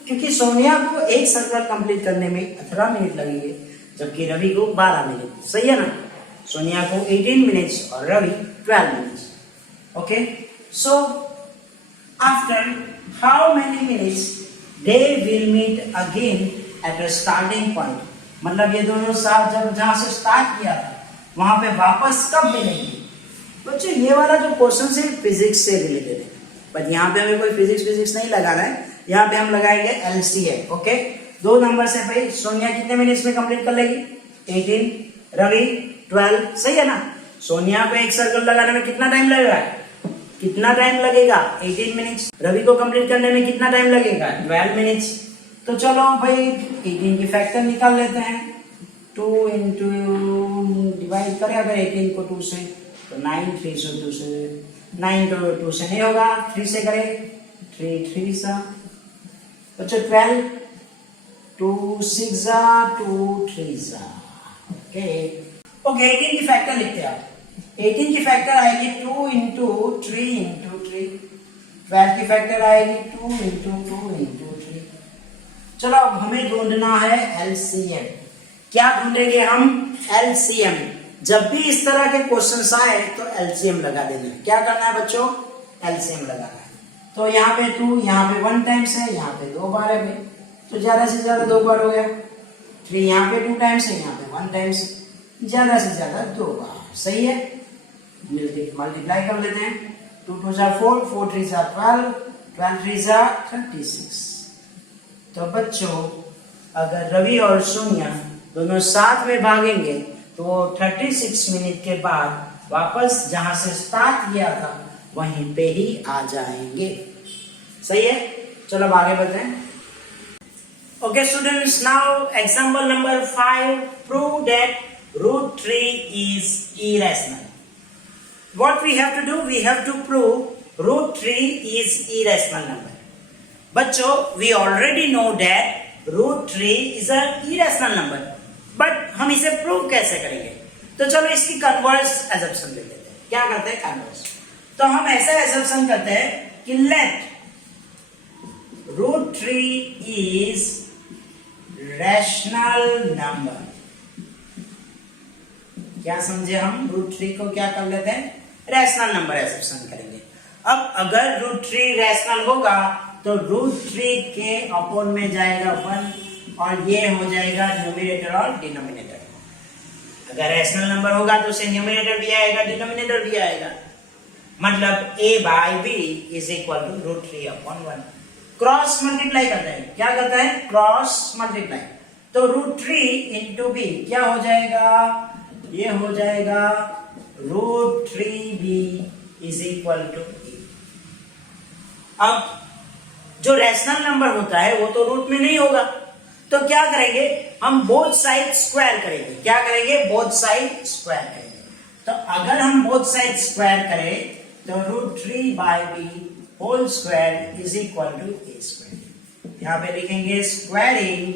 क्योंकि सोनिया को एक सर्कल कंप्लीट करने में 18 मिनट लगेंगे, जबकि रवि को 12 मिनट। सही है ना। सोनिया को 18 मिनट्स और Ravi 12 minutes. Okay, so after how many minutes they will meet again at a starting point. मतलब ये दोनों साथ जब जहां से स्टार्ट किया था वहां पे वापस कब मिलेंगे। बच्चों ये वाला जो क्वेश्चन है फिजिक्स से रिलेटेड है, बट यहाँ पे हमें कोई फिजिक्स नहीं लगाना है। यहाँ पे हम लगाएंगे एलसीएम। ओके, दो नंबर से भाई, सोनिया कितने मिनट्स में कंप्लीट कर लेगी, 18, रवि 12। सही है ना। सोनिया को एक सर्कल लगाने में कितना टाइम लगेगा, 18 मिनट्स। रवि को कंप्लीट करने में कितना टाइम लगेगा, 12 मिनट्स। तो चलो भाई 18 की फैक्टर निकाल लेते हैं। 2 इंटू डिवाइड करें अगर 18 को 2 से, तो 9 3 से 2 से 9 तो 2 से नहीं होगा, 3 से करें, 3 3 सा बच्चों 12, 2 6 जा 2 3 जा। ओके ओके, 18 की फैक्टर लिखते हैं आप। 18 की फैक्टर आएगी 2 इंटू 3 इंटू 3। 12 की फैक्टर आएगी 2 इंटू 2 इंटू 3। चलो अब हमें ढूंढना है एलसीएम। क्या ढूंढेंगे हम, एलसीएम। जब भी इस तरह के क्वेश्चंस आए तो एलसीएम लगा देना है। क्या करना है बच्चों, एलसीएम लगाना है। तो यहाँ पे 2, यहाँ पे 1 टाइम्स है, यहाँ पे 2 बार है भाई, तो ज्यादा से ज्यादा 2 बार हो गया। 3 यहाँ पे 2 टाइम्स है, यहाँ पे 1 टाइम्स, ज्यादा से ज्यादा 2 बार। सही है। मल्टीप्लाई कर लेते हैं। 2 2 जा 4, 4 3 जा 12, 12 3 जा 36। तो बच्चों अगर रवि और सोनिया दोनों साथ में भागेंगे तो 36 मिनट के बाद वापस जहां से स्टार्ट किया था वहीं पे ही आ जाएंगे। सही है। चलो अब आगे बढ़ते हैं। Okay students, now example number 5, prove that √3 is irrational. What we have to do? We have to prove √3 is irrational number. बच्चों we already know that √3 is a irrational number, but हम इसे प्रूव कैसे करेंगे? तो चलो इसकी converse assumption ले लेते हैं। क्या करते हैं, कन्वर्स। तो हम ऐसा एजम्पशन करते हैं कि लेट √3 is रैशनल नंबर। क्या समझे हम, √3 को क्या कर लेते हैं, रैशनल नंबर एजम्पशन करेंगे। अब अगर √3 रैशनल होगा तो √3 के अपॉन में जाएगा 1 और ये हो जाएगा न्यूमरेटर और डिनोमिनेटर। अगर रैशनल नंबर होगा तो उसे न्यूमरेटर भी आएगा, डिनोमिनेटर भी आएगा। मतलब a by b is equal to √3 upon 1। Cross multiply करता है। क्या करता है, क्रॉस मल्टीप्लाई। तो √3 इंटू b क्या हो जाएगा, ये हो जाएगा √3b is equal to a। अब जो रैशनल नंबर होता है वो तो रूट में नहीं होगा, तो क्या करेंगे हम, बोथ साइड स्क्वायर करेंगे। क्या करेंगे, बोथ साइड स्क्वायर करेंगे। तो अगर हम बोथ साइड स्क्वायर करें तो √3 by b whole square is equal to a square. यहां पे लिखेंगे स्क्वायरिंग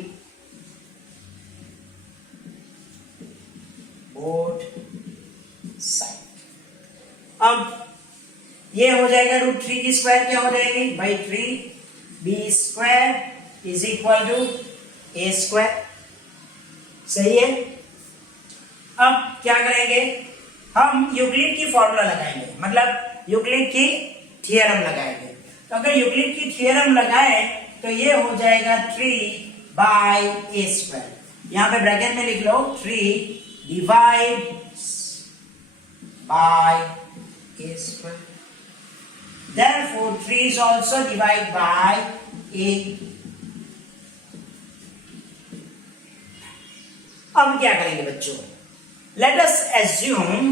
बोथ साइड। अब ये हो जाएगा रूट 3 की स्क्वायर क्या हो जाएगी भाई 3b square is equal to a square. सही है। अब क्या करेंगे हम यूक्लिड की फॉर्मूला लगाएंगे, मतलब यूक्लिड की थ्योरम लगाएंगे। तो अगर यूक्लिड की थ्योरम लगाए तो ये हो जाएगा 3 बाई ए स्क्वायर। यहां पे ब्रैकेट में लिख लो 3 divide bye A square. Therefore 3 is also divided by a। अब क्या करेंगे बच्चों, let us assume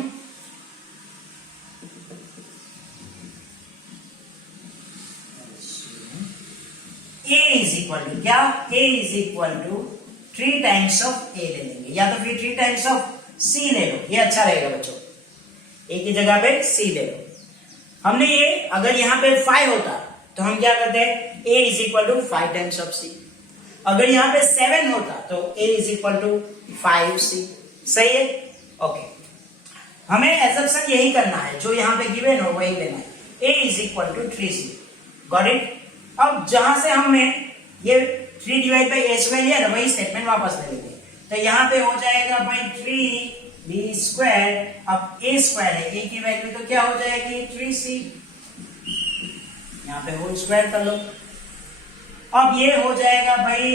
a is equal to क्या, a is equal to 3 times of a ले लेंगे, या तो फिर 3 times of c ले लो, ये अच्छा रहेगा बच्चों। a की जगह पे c ले लो। हमने ये अगर यहाँ पे 5 होता तो हम क्या करते हैं a is equal to 5 times of c। अगर यहाँ पे 7 होता तो a is equal to 5c। सही है, ओके। हमें एसम्पशन यही करना है, जो यहाँ पे गिवन हो वही लेना है। a is equal to 3c, got it. अब जहां से हमने ये 3 डिवाइड बाई a स्क्वायर लिया ना, वही स्टेटमेंट वापस ले लेंगे। तो यहाँ पे हो जाएगा भाई 3b स्क्वायर, अब a स्क्वायर है, a की वैल्यू तो क्या हो जाएगी 3c, यहाँ पे होल स्क्वायर कर लो। अब ये हो जाएगा भाई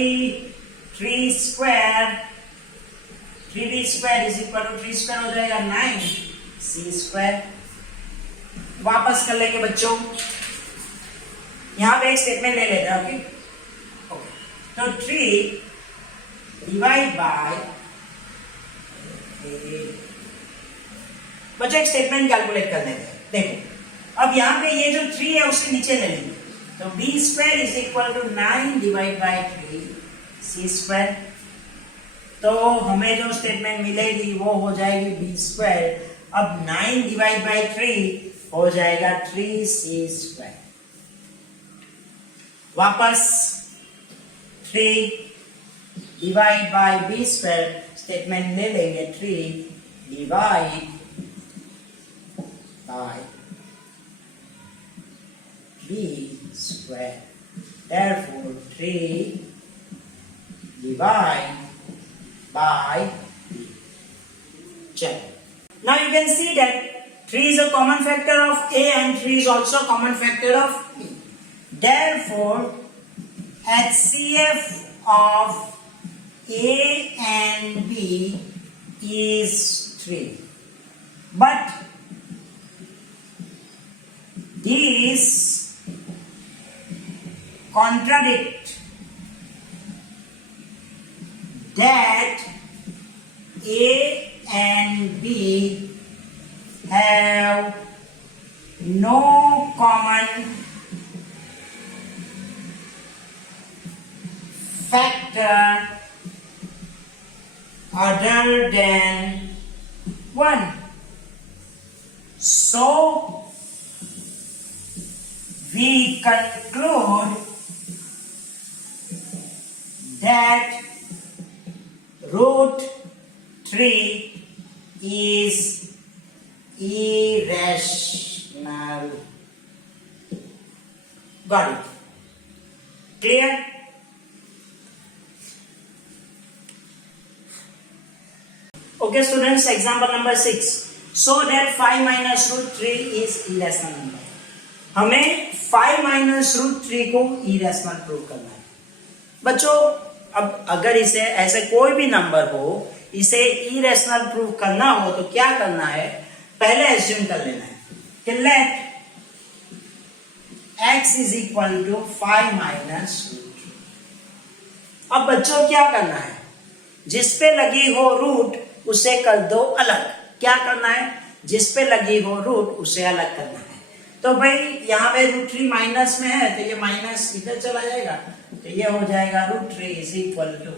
3 square, 3b square is equal to 3 square हो जाएगा 9c स्क्वायर। वापस कर लेंगे बच्चों, यहां पे एक स्टेटमेंट ले लेते हैं। ओके, तो 3 डिवाइड बाय बच्चों एक स्टेटमेंट कैलकुलेट कर लेते हैं। देखो अब यहां पे ये जो 3 है उसके नीचे ले लेंगे, तो b square is equal to 9 divide by 3c square. तो हमें जो स्टेटमेंट मिलेगी वो हो जाएगी b स्क्वायर, अब 9 डिवाइड बाय 3 हो जाएगा 3c स्क्वायर। वापस 3 divide by b square statement ले लेंगे, 3 divide by b square, therefore 3 divide by b। चलो, now you can see that 3 is a common factor of a and 3 is also a common factor of b. Therefore, HCF of A and B is 3. But these contradict that A and B have no common factor other than 1. So we conclude that root 3 is irrational. Got it? Clear? Okay students, example number 6. So that 5 minus root 3 is irrational number. हमें 5 minus root 3 को irrational prove करना है। बच्चों अब अगर इसे ऐसे कोई भी नंबर हो, इसे irrational प्रूव करना हो तो क्या करना है, पहले एज्यूम कर लेना है कि let x is equal to 5 minus root 3। अब बच्चों क्या करना है, जिस पे लगी हो रूट उसे कर दो अलग। क्या करना है, जिस पे लगी हो रूट उसे अलग करना है। तो भाई यहाँ पे रूट 3 माइनस में है तो ये माइनस इधर चला जाएगा, तो ये हो जाएगा root 3 is equal to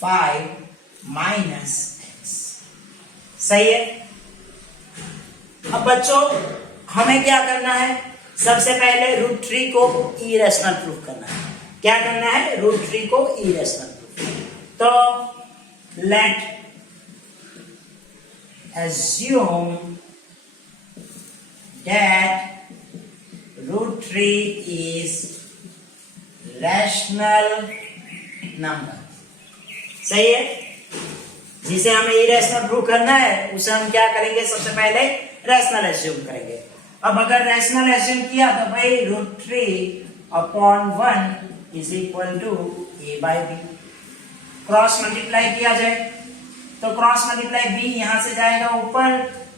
5 minus x. सही है। अब बच्चों हमें क्या करना है, सबसे पहले रूट 3 को इरेशनल प्रूफ करना है। क्या करना है, रूट 3 को इरेशनल प्रूफ। तो late assume that root 3 is rational number. सही है? जिसे हमें इरेशनल प्रूव करना है उसे हम क्या करेंगे, सबसे पहले रैशनल एज्यूम करेंगे. अब अगर रैशनल एज्यूम किया तो भाई √3/1 is equal to a/b. Cross multiply किया जाए तो क्रॉस मल्टीप्लाई b यहां से जाएगा ऊपर,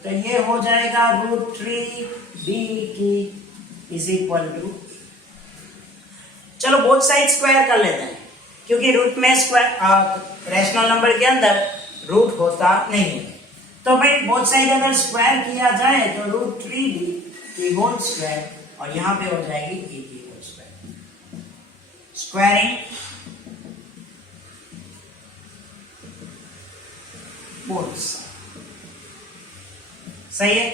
तो ये हो जाएगा √3b इज इक्वल टू, चलो बोथ साइड स्क्वायर कर लेते हैं क्योंकि रूट में स्क्वायर रैशनल नंबर के अंदर रूट होता नहीं है. तो भाई बोथ साइड अगर स्क्वायर किया जाए तो √3b की होल स्क्वायर और यहां पे हो जाएगी a की whole square. Squaring both side. सही है?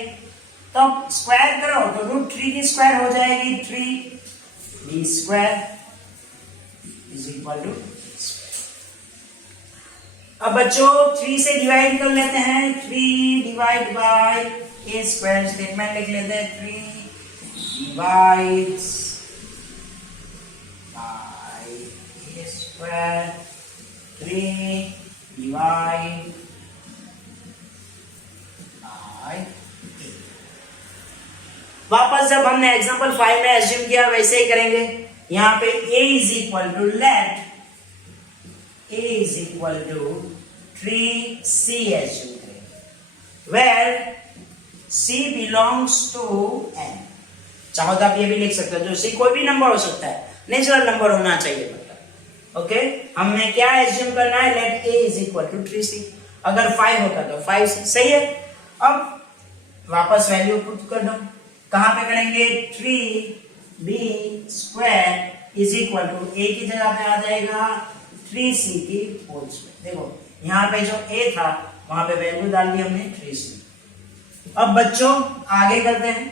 तो स्क्वायर करो तो √3 की स्क्वायर हो जाएगी 3b square is equal to. अब बच्चों 3 से डिवाइड कर लेते हैं. 3 divide bye a square, statement लिख लेते हैं. 3 divides bye a square, 3 divide bye a. वापस जब हमने एग्जांपल 5 में एज्यूम किया वैसे ही करेंगे. यहां पे a is equal to let a is equal to 3c assume करेंगे where c belongs to n. चाहो तो आप ये भी लिख सकते हो, जो c कोई भी नंबर हो सकता है, नेचुरल नंबर होना चाहिए मतलब. ओके, हमें क्या एज्यूम करना है, let a is equal to 3c. अगर 5 होता तो 5c. सही है? अब वापस वैल्यू पुट कर दो. कहां पे करेंगे, 3b square is equal to a की जगह पे आ जाएगा 3c की होल स्क्वायर. देखो यहाँ पे जो a था वहां पे वैल्यू डाल दी हमने 3c. अब बच्चों आगे करते हैं.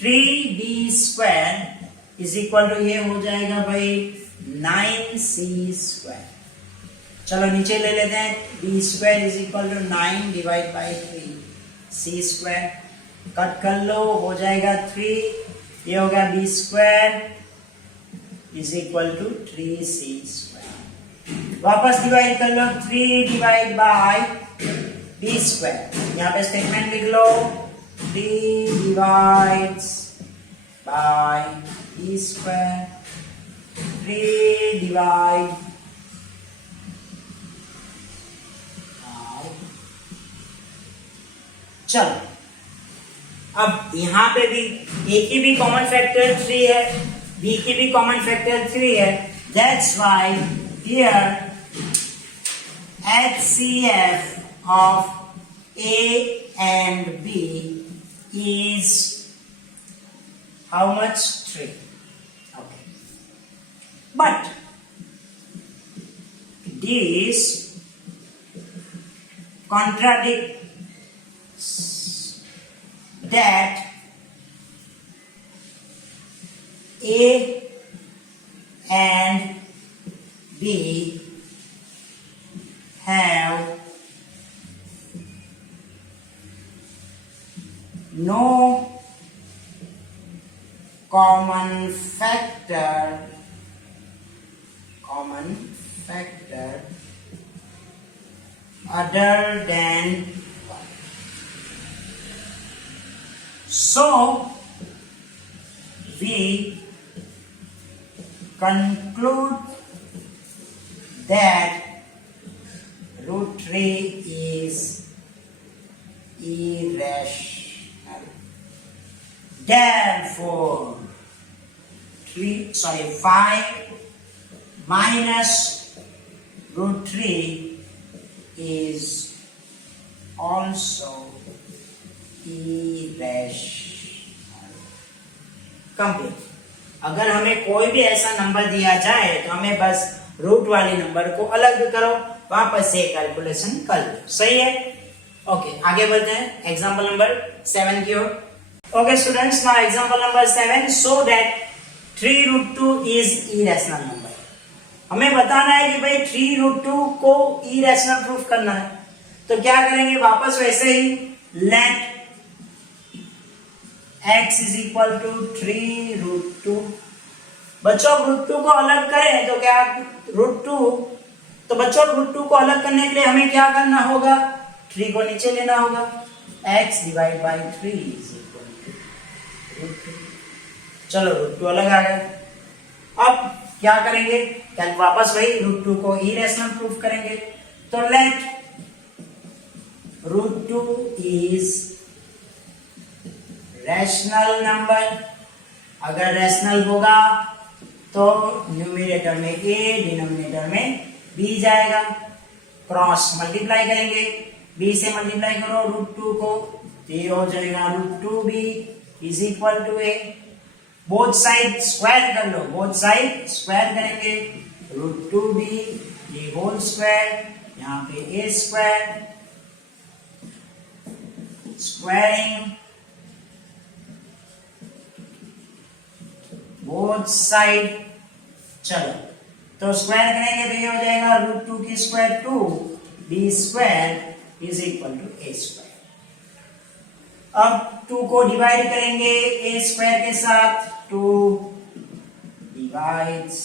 3b square is equal to ये हो जाएगा भाई 9c स्क्वायर. चलो नीचे ले लेते हैं. b square is equal to 9 divide by 3c square. Cut कर लो, हो जाएगा 3. ये होगा b square is equal to 3c square. वापस डिवाइड कर लो. 3 डिवाइड बाय b स्क्वायर. यहाँ पे स्टेटमेंट लिख लो. 3 divides by b square. 3 divide by. चलो अब यहाँ पे भी a की भी कॉमन फैक्टर 3 है, b की भी कॉमन फैक्टर 3 है. That's why here HCF of A and B is how much? 3. Okay. But this contradicts that A and B have no common factor other than 1. So we conclude that √3 is irrational. Therefore, 5 minus √3 is also irrational. Complete. अगर हमें कोई भी ऐसा number दिया जाए तो हमें bus route वाले नंबर को अलग करो, वापस से कैलकुलेशन कर लो. सही है? ओके, आगे बढ़ते हैं एग्जांपल नंबर 7 की ओर. Okay students, now example number 7. So that 3√2 is irrational number. हमें बताना है कि भाई 3√2 को इरेशनल प्रूफ करना है. तो क्या करेंगे वापस वैसे ही let x is equal to 3√2। बच्चों √2 को अलग करें तो क्या √2, तो बच्चों √2 को अलग करने के लिए हमें क्या करना होगा, 3 को नीचे लेना होगा, x divide by 3 is equal to √2। चलो √2 अलग आ गया। अब क्या करेंगे, वापस वही √2 को इरेशनल प्रूफ करेंगे। तो लेट √2 इज रैशनल नंबर। अगर रैशनल होगा तो न्यूमरेटर में a, डिनोमिनेटर में b जाएगा। क्रॉस मल्टीप्लाई करेंगे, b से मल्टीप्लाई करो √2 को, तो ये हो जाएगा √2b is equal to a। Both side square कर लो, बोथ साइड स्क्वायर करेंगे, √2b ये होल स्क्वायर, यहाँ पे a square, squaring both side. चलो तो स्क्वायर करेंगे तो ये हो जाएगा √2 की square 2, b square is equal to a square. अब 2 को डिवाइड करेंगे a स्क्वायर के साथ, 2 divides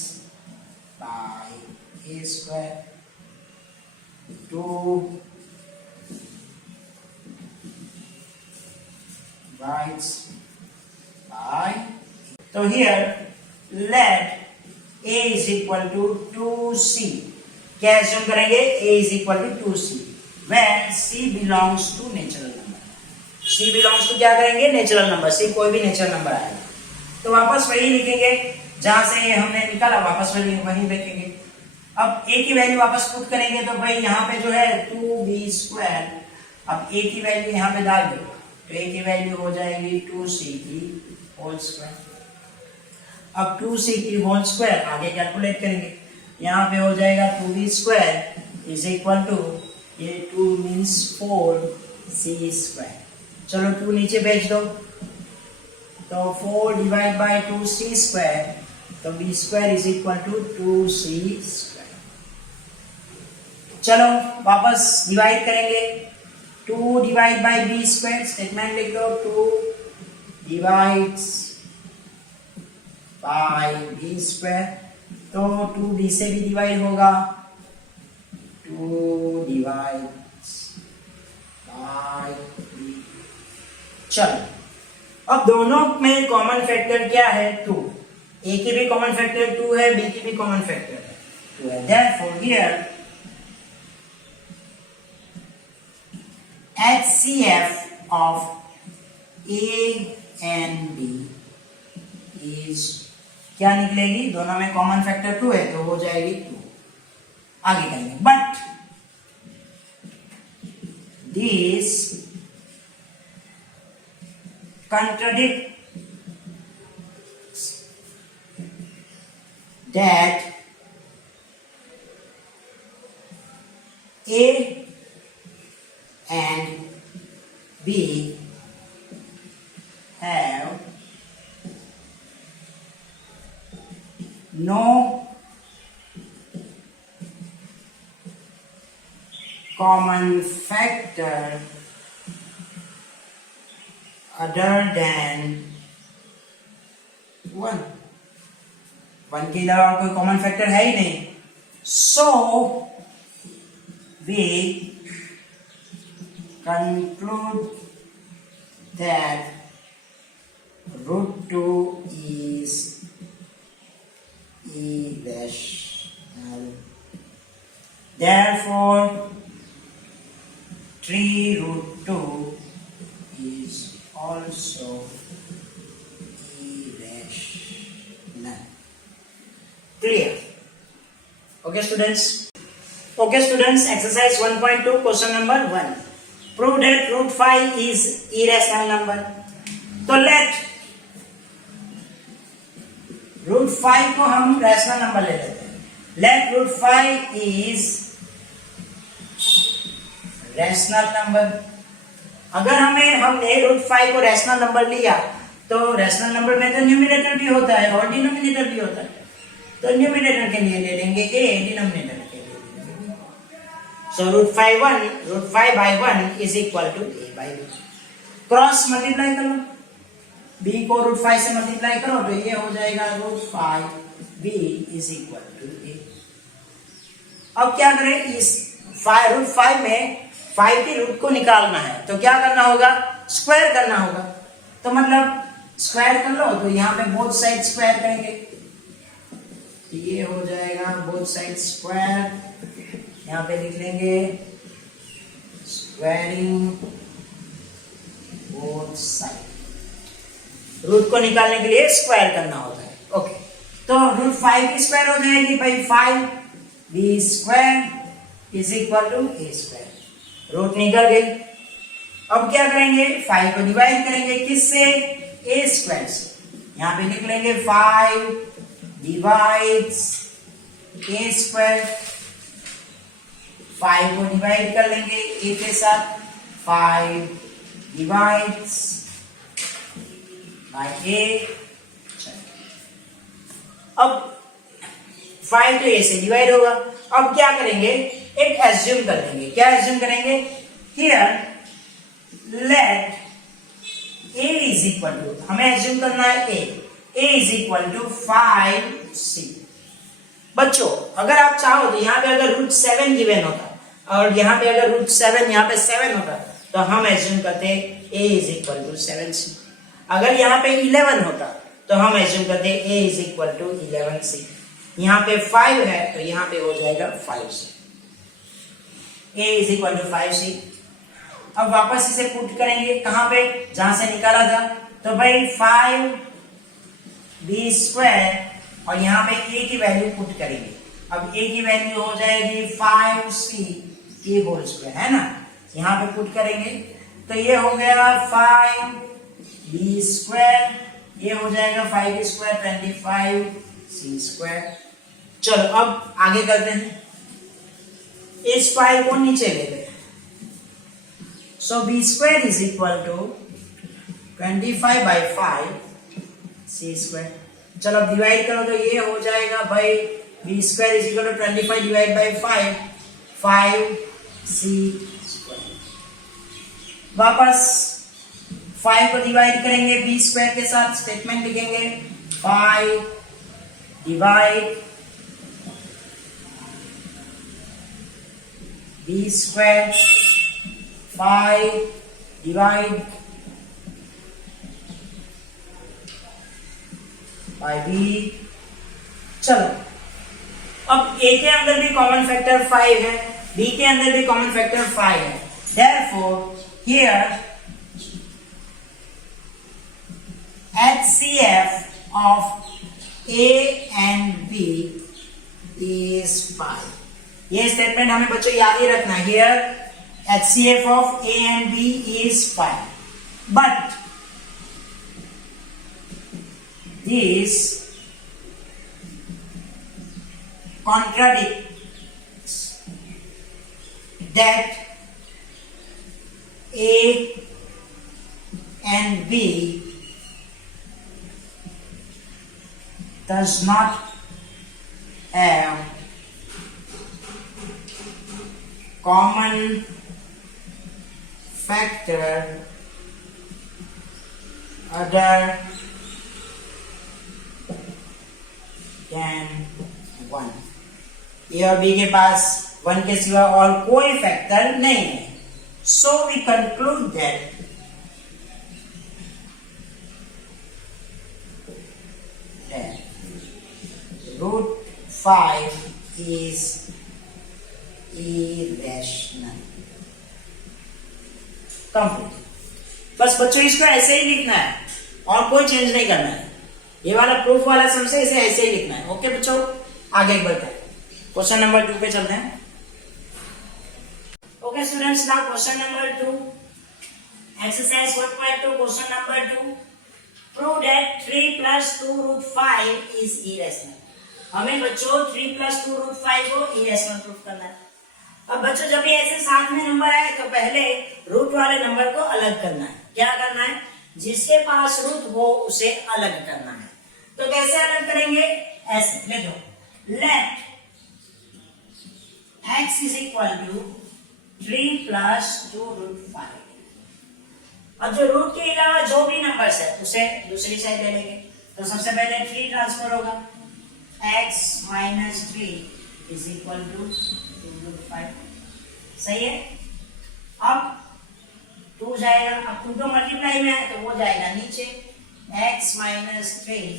bye a square, 2 divides bye. तो here let a is equal to 2c। क्या एज्यूम करेंगे, a is equal to 2c where c belongs to natural number. c belongs to क्या करेंगे, natural number, c कोई भी natural number आएगा। तो वापस वही लिखेंगे जहां से हमने निकाला, वापस वही लिखेंगे। अब a की वैल्यू वापस पुट करेंगे तो भाई यहाँ पे जो है 2b स्क्वायर, अब a की वैल्यू यहाँ पे डाल दो तो a की वैल्यू हो जाएगी 2c की होल स्क्वायर। अब 2c की होल स्क्वायर आगे कैलकुलेट करेंगे, यहाँ पे हो जाएगा 2b square is equal to, ये 2 मीन्स 4c स्क्वायर। चलो 2 नीचे भेज दो, तो 4 डिवाइड बाय 2c स्क्वायर, तो b square is equal to 2c square. चलो वापस डिवाइड करेंगे, 2 divide by b square, statement लिख दो, 2 डिवाइड्स बाय b स्क्वायर, तो 2b से भी डिवाइड होगा, 2 डिवाइड्स बाय b। चलो अब दोनों में कॉमन फैक्टर क्या है, 2। a की भी कॉमन फैक्टर 2 है, b की भी कॉमन फैक्टर है 2 है। Therefore here HCF of a and b is क्या निकलेगी, दोनों में कॉमन फैक्टर 2 है तो हो जाएगी 2। आगे करेंगे, but this contradict that A and B have no common factor other than 1। 1 के अलावा कोई कॉमन फैक्टर है ही नहीं। So we conclude that √2 is irrational. Therefore, 3√2 is also irrational. Clear? Okay, students. Okay, students. Exercise 1.2, question number 1. Prove that √5 is irrational number. तो let √5 को हम rational number ले लेते हैं। Let √5 is rational number. अगर हमने √5 को रैशनल नंबर लिया तो रैशनल नंबर में तो न्यूमरेटर भी होता है और डिनोमिनेटर भी होता है, तो न्यूमरेटर के लिए ले लेंगे a, डिनोमिनेटर के लिए ले लेंगे। So √5 by 1 is equal to a by b. Cross multiply कर लो, b को √5 से मल्टीप्लाई करो तो ये हो जाएगा √5 b is equal to a. अब क्या करें, इस √5 में 5 की रूट को निकालना है तो क्या करना होगा, स्क्वायर करना होगा. तो मतलब स्क्वायर कर लो तो यहाँ पे बोथ साइड स्क्वायर करेंगे, ये हो जाएगा बोथ साइड स्क्वायर. यहाँ पे लिख लेंगे स्क्वायरिंग बोथ साइड. रूट को निकालने के लिए स्क्वायर करना होता है. ओके, तो √5 की स्क्वायर हो जाएगी भाई 5 b square is equal to a square. Root निकल गई. अब क्या करेंगे, 5 को डिवाइड करेंगे किससे, a स्क्वायर से. यहाँ पे लिख लेंगे 5 डिवाइड्स a स्क्वायर. 5 को डिवाइड कर लेंगे a के साथ, 5 डिवाइड्स बाय a. अब 5 तो a से डिवाइड होगा. अब क्या करेंगे, एक एज्यूम कर लेंगे. क्या एज्यूम करेंगे, here let a is equal to, हमें एज्यूम करना है a is equal to 5c. बच्चों अगर आप चाहो तो यहाँ पे अगर √7 गिवन होता और यहाँ पे अगर √7 यहाँ पे 7 होता तो हम एज्यूम करते a is equal to 7c. अगर यहाँ पे 11 होता तो हम एज्यूम करते a is equal to 11c. यहाँ पे 5 है तो यहाँ पे हो जाएगा 5c. a is equal to 5c. अब वापस इसे पुट करेंगे कहां पे, जहां से निकाला था. तो भाई 5 b स्क्वायर और यहाँ पे a की वैल्यू पुट करेंगे. अब a की वैल्यू हो जाएगी 5c के होल स्क्वायर, है ना. यहाँ पे पुट करेंगे तो ये हो गया 5 b स्क्वायर, ये हो जाएगा 5 स्क्वायर 25c स्क्वायर. चलो अब आगे करते हैं. इस 5 को नीचे ले लेते हैं. So b square is equal to 25 by 5 c square. चलो अब डिवाइड करो तो ये हो जाएगा भाई b square is equal to 25 divided by 5 c square. वापस 5 को डिवाइड करेंगे b square के साथ, स्टेटमेंट लिखेंगे 5 divide b square, 5 divide by b. चलो अब a के अंदर भी कॉमन फैक्टर 5 है, b के अंदर भी कॉमन फैक्टर 5 है. Therefore here HCF of a and b is 5. ये स्टेटमेंट हमें बच्चों याद ही रखना है. Here HCF of A and B is 5. But this contradicts that A and B does not have common factor other than 1. ए और B के पास 1 के सिवा और कोई फैक्टर नहीं है. So we conclude that √5 is irrational. Complete. बस बच्चों इसको ऐसे ही लिखना है और कोई चेंज नहीं करना है. ये वाला प्रूफ वाला सम से इसे ऐसे ही लिखना है. ओके बच्चों, आगे बढ़ते हैं. क्वेश्चन नंबर 2 पे चलते हैं. Okay students, now question number 2, exercise 1.2, question number 2. Prove that 3 + 2√5 is irrational. हमें बच्चों 3 + 2√5 को इरेशनल प्रूफ करना है. अब बच्चों जब ये ऐसे साथ में नंबर आए तो पहले रूट वाले नंबर को अलग करना है. क्या करना है, जिसके पास रूट हो उसे अलग करना है. तो कैसे अलग करेंगे, ऐसे लिखो, let x is equal to 3 plus 2√5। अब जो रूट के अलावा जो भी नंबर्स है उसे दूसरी साइड ले लेंगे। तो सबसे पहले 3 ट्रांसफर होगा, x minus 3 is equal to 2√5। सही है। अब 2 जाएगा, अब 2 तो मल्टीप्लाई में है तो वो जाएगा नीचे, x minus 3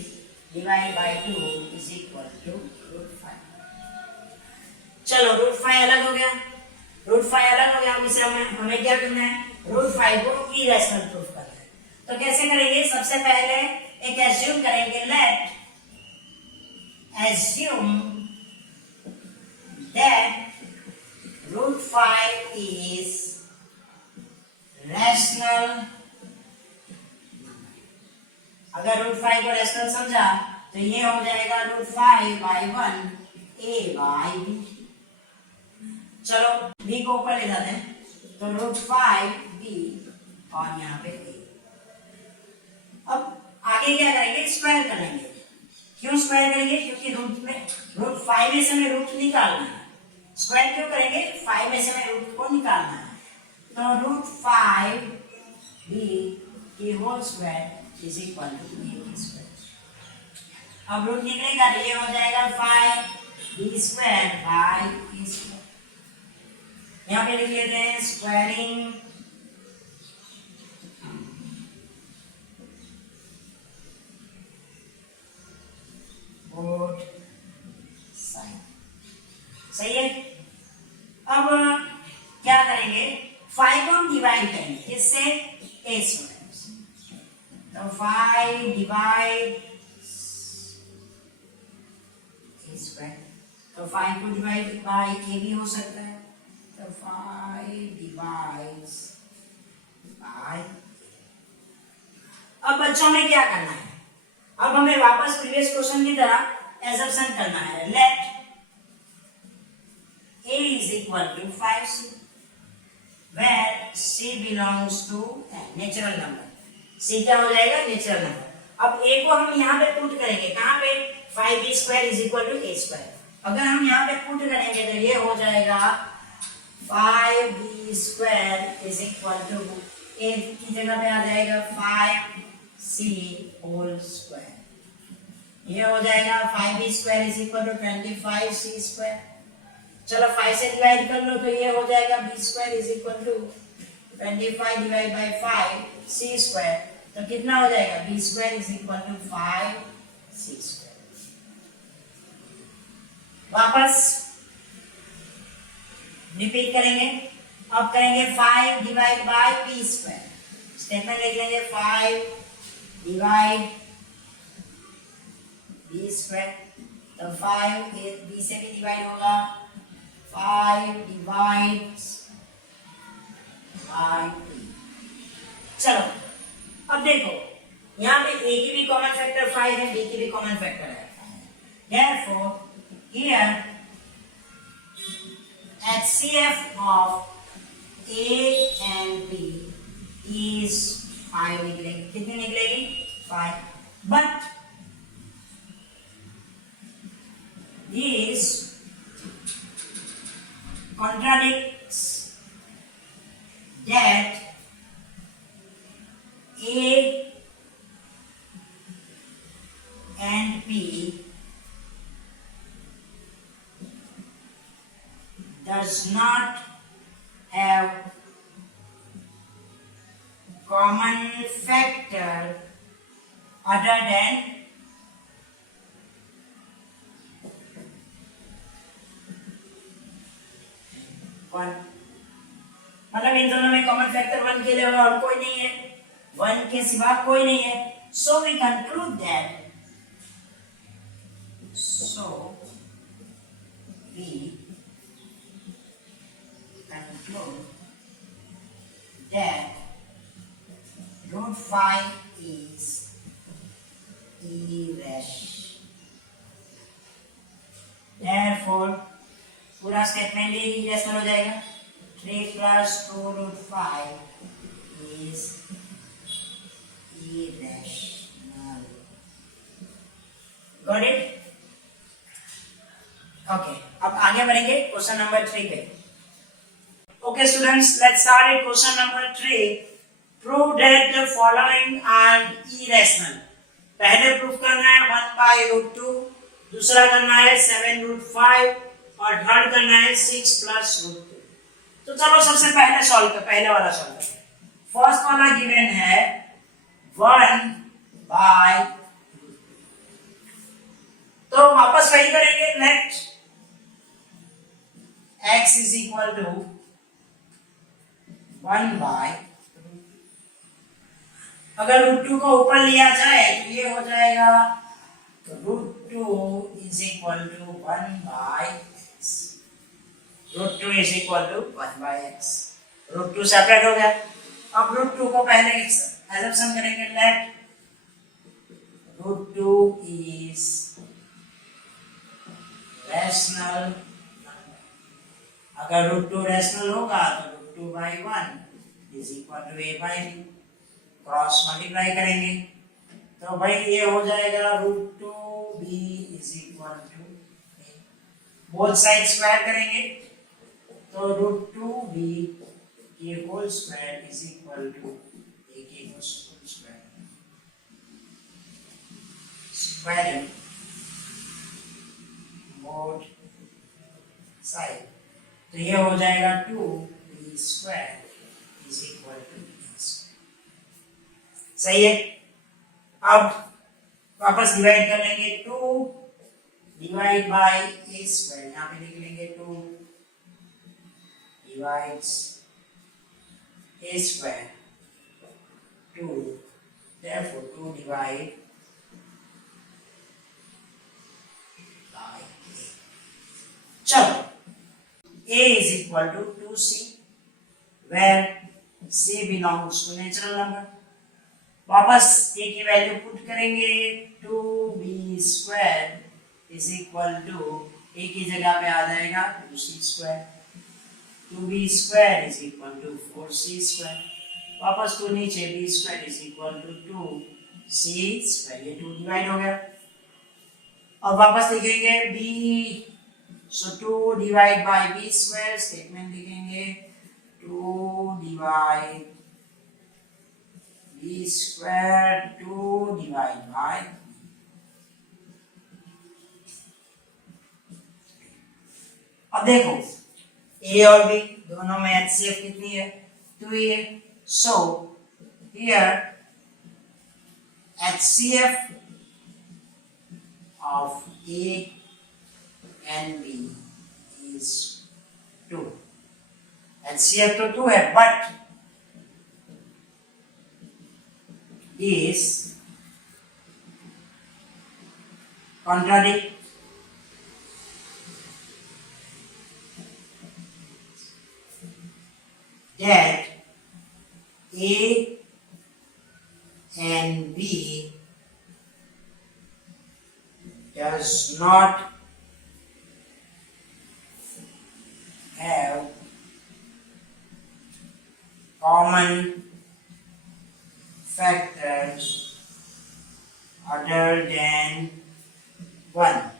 divide by 2 is equal to √5। चलो √5 अलग हो गया, √5 अलग हो गया। अब इसे हमें क्या करना है, √5 को इरेशनल प्रूफ करना है। तो कैसे करेंगे, सबसे पहले एक एज्यूम करेंगे, late assume that √5 is rational. अगर √5 को रैशनल समझा तो ये हो जाएगा √5 बाई 1 a बाई b। चलो b को ऊपर ले जाते हैं, तो √5 b और यहाँ पे a। अब आगे क्या करेंगे, स्क्वायर करेंगे। क्यों स्क्वायर करेंगे, क्योंकि √5 में से हमें रूट निकालना है। स्क्वायर क्यों करेंगे, 5 में से हमें रूट को निकालना है। तो √5 b की whole square is equal to a square. अब रूट निकलेगा तो ये हो जाएगा 5b square by a square. यहाँ पे लिख लेते हैं स्क्वायरिंग बोथ साइड। सही है। अब क्या करेंगे, 5 को हम डिवाइड करेंगे, इससे a स्क्वायर। तो 5 डिवाइड a स्क्वायर, तो 5 को डिवाइड बाई a भी हो सकता है, तो 5 डिवाइड्स बाई। अब बच्चों में क्या करना है, अब हमें वापस प्रीवियस क्वेश्चन की तरह एजम्पशन करना है, let a is equal to 5c where c belongs to natural number. c क्या हो जाएगा, नेचुरल नंबर। अब a को हम यहाँ पे पुट करेंगे, कहाँ पे, 5b square is equal to a square. अगर हम यहाँ पे पुट करेंगे तो ये हो जाएगा 5b square is equal to a की जगह पे आ जाएगा 5c होल स्क्वायर। ये हो जाएगा 5b square is equal to 25c square. चलो 5 से डिवाइड कर लो तो ये हो जाएगा b square is equal to 25 divide by 5c square. तो कितना हो जाएगा, b square is equal to 5c square. वापस रिपीट करेंगे, अब करेंगे 5 divide by p square. Statement लिख लेंगे 5 डिवाइड b स्क्वायर, तो 5 b से भी डिवाइड होगा, 5 डिवाइड्स बाय p। चलो अब देखो, यहाँ पे a की भी कॉमन फैक्टर 5 है, b की भी कॉमन फैक्टर है। Therefore, here HCF of A and B is 5 निकलेगी। कितनी निकलेगी, 5। But this contradicts that A and B does not have common factor other than 1। मतलब इन दोनों में कॉमन फैक्टर 1 के अलावा और कोई नहीं है, 1 के सिवा कोई नहीं है। So we conclude that √5 is irrational। Therefore पूरा स्टेटमेंट इरेशनल हो जाएगा। 3 plus 2√5 is irrational। Got it? Okay, अब आगे बढ़ेंगे क्वेश्चन नंबर 3 पे। Okay, students, let's start with question number 3. Prove that the following are irrational. पहले प्रूफ करना है 1/√2, दूसरा करना है 7√5 और थर्ड करना है 6 + √2. तो चलो सबसे पहले सॉल्व कर, पहले वाला सॉल्व करते हैं. फर्स्ट वाला गिवन है 1/, तो वापस वही करेंगे. लेट x = 1/, अगर √2 को ऊपर लिया जाए तो ये हो जाएगा √2 = 1/x. √2 = 1/x. √2 सेपरेट हो गया. अब √2 को पहले एजम्पशन करेंगे. Let √2 is rational. अगर √2 रैशनल होगा तो √2/1 = a/b. क्रॉस मल्टीप्लाई करेंगे तो भाई ये हो जाएगा √2b = a. Both side square करेंगे तो √2b के होल स्क्वायर = a के whole square. Squaring both side तो ये हो जाएगा 2b² = a². सही है. अब वापस डिवाइड कर लेंगे. 2 डिवाइड बाय a², यहाँ पे लिख लेंगे 2 divides a², 2, therefore 2 divide bye a. चलो a = 2c where c belongs to natural number. वापस a की वैल्यू पुट करेंगे. 2b² = a की जगह पे आ जाएगा 2c². 2b² = 4c². वापस 2 नीचे. b² = 2c². ये 2 डिवाइड हो गया. अब वापस लिखेंगे b, so 2 divide bye b². Statement लिखेंगे 2 डिवाइड b², 2 डिवाइड बाय. अब देखो a और b दोनों में HCF कितनी है? 2 है. So here HCF of a and b is 2. HCF तो 2 है, but is contradict that A and B does not have common factors other than 1.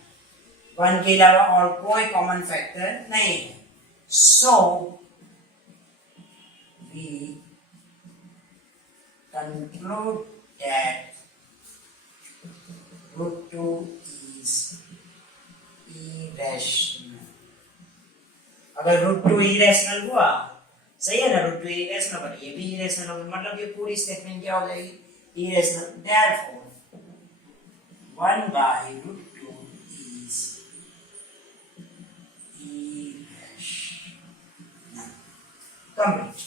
1 के अलावा और कोई कॉमन फैक्टर नहीं है. सो we conclude that √2 is irrational. अगर √2 irrational हुआ, सही है ना, √2 irrational, बट ये भी irrational होगा, मतलब ये पूरी स्टेटमेंट क्या हो जाएगी? irrational. Therefore 1/√2 is irrational. Complete.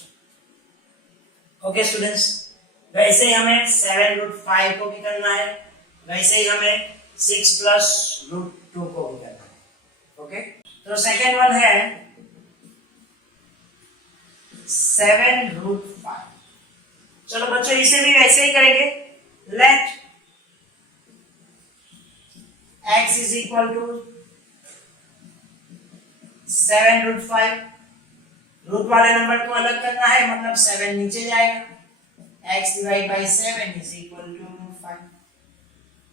Okay students, वैसे ही हमें 7√5 को भी करना है, वैसे ही हमें 6 + √2 को भी करना है. ओके, तो सेकेंड वन है 7√5. चलो बच्चों, इसे भी वैसे ही करेंगे. Let x = 7√5. रूट वाले नंबर को अलग करना है, मतलब 7 नीचे जाएगा. x / 7 = 5.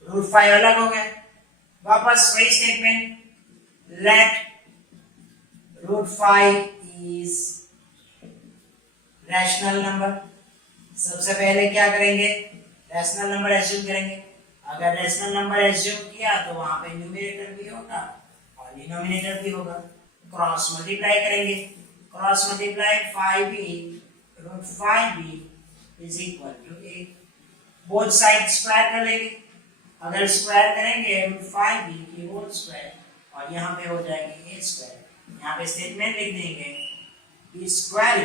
√5 अलग हो गया. वापस वही statement, let √5 is rational number. सबसे पहले क्या करेंगे, रैशनल नंबर एज्यूम करेंगे। अगर रैशनल नंबर एज्यूम किया तो वहां पे न्यूमरेटर भी होगा और डिनोमिनेटर भी होगा। क्रॉस मल्टीप्लाई करेंगे, cross multiply 5b root 5b is equal to 8। Both side square कर लेंगे। अगर स्क्वायर करेंगे रूट 5b की होल स्क्वायर और यहाँ पे हो जाएगी a स्क्वायर। यहाँ पे स्टेटमेंट लिख देंगे b स्क्वायर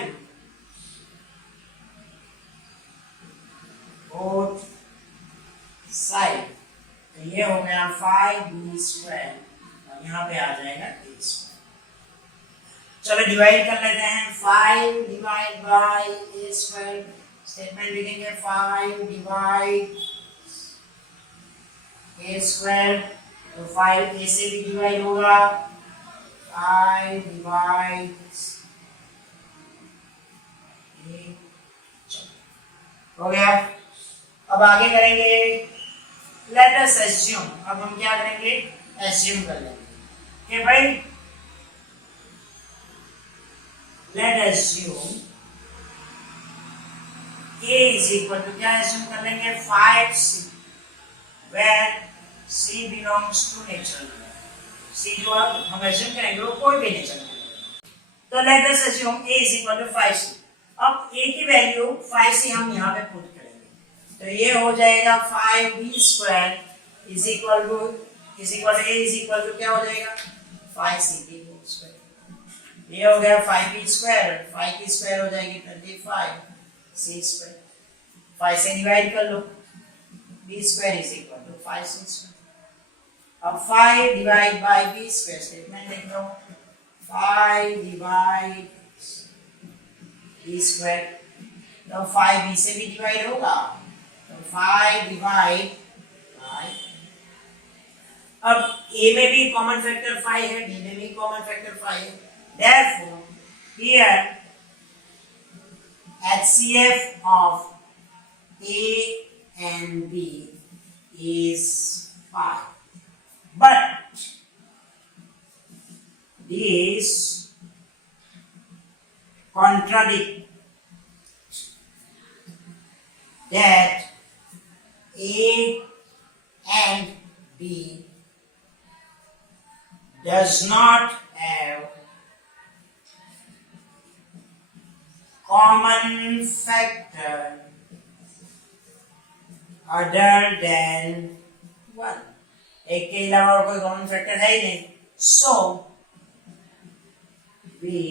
बोथ साइड, तो ये हो गया 5b स्क्वायर और यहाँ पे आ जाएगा a स्क्वायर। चलो डिवाइड कर लेते हैं, 5 divide bye a square. Statement लिखेंगे 5 डिवाइड a स्क्वायर, तो 5 a से भी डिवाइड होगा, 5 डिवाइड हो गया। अब आगे करेंगे लेट अस एज्यूम। अब हम क्या करेंगे, एज्यूम कर लेंगे कि भाई let assume a is equal to, क्या एज्यूम कर लेंगे, 5c where c belongs to natural number. c जो हम एज्यूम करेंगे वो कोई भी नेचुरल नंबर। तो let us assume a is equal to 5c। अब a की वैल्यू 5c हम यहाँ पे पुट करेंगे, तो ये हो जाएगा 5b square is equal to a is equal to क्या हो जाएगा, 5c होल स्क्वायर। ये हो गया 5b स्क्वायर, 5 की स्क्वायर हो जाएगी 25 c स्क्वायर। 5 से डिवाइड कर लो, b square is equal to 5c square. अब 5 divide by b square, statement लिख लो 5 डिवाइड b स्क्वायर, तो 5 b से भी डिवाइड होगा, तो 5 डिवाइड बाय, अब a में भी कॉमन फैक्टर 5 है, b में भी कॉमन फैक्टर 5 है, therefore here HCF of A and B is 5, but these contradict that A and B does not have common factor other than 1। एक के अलावा और कोई कॉमन फैक्टर है ही नहीं, so we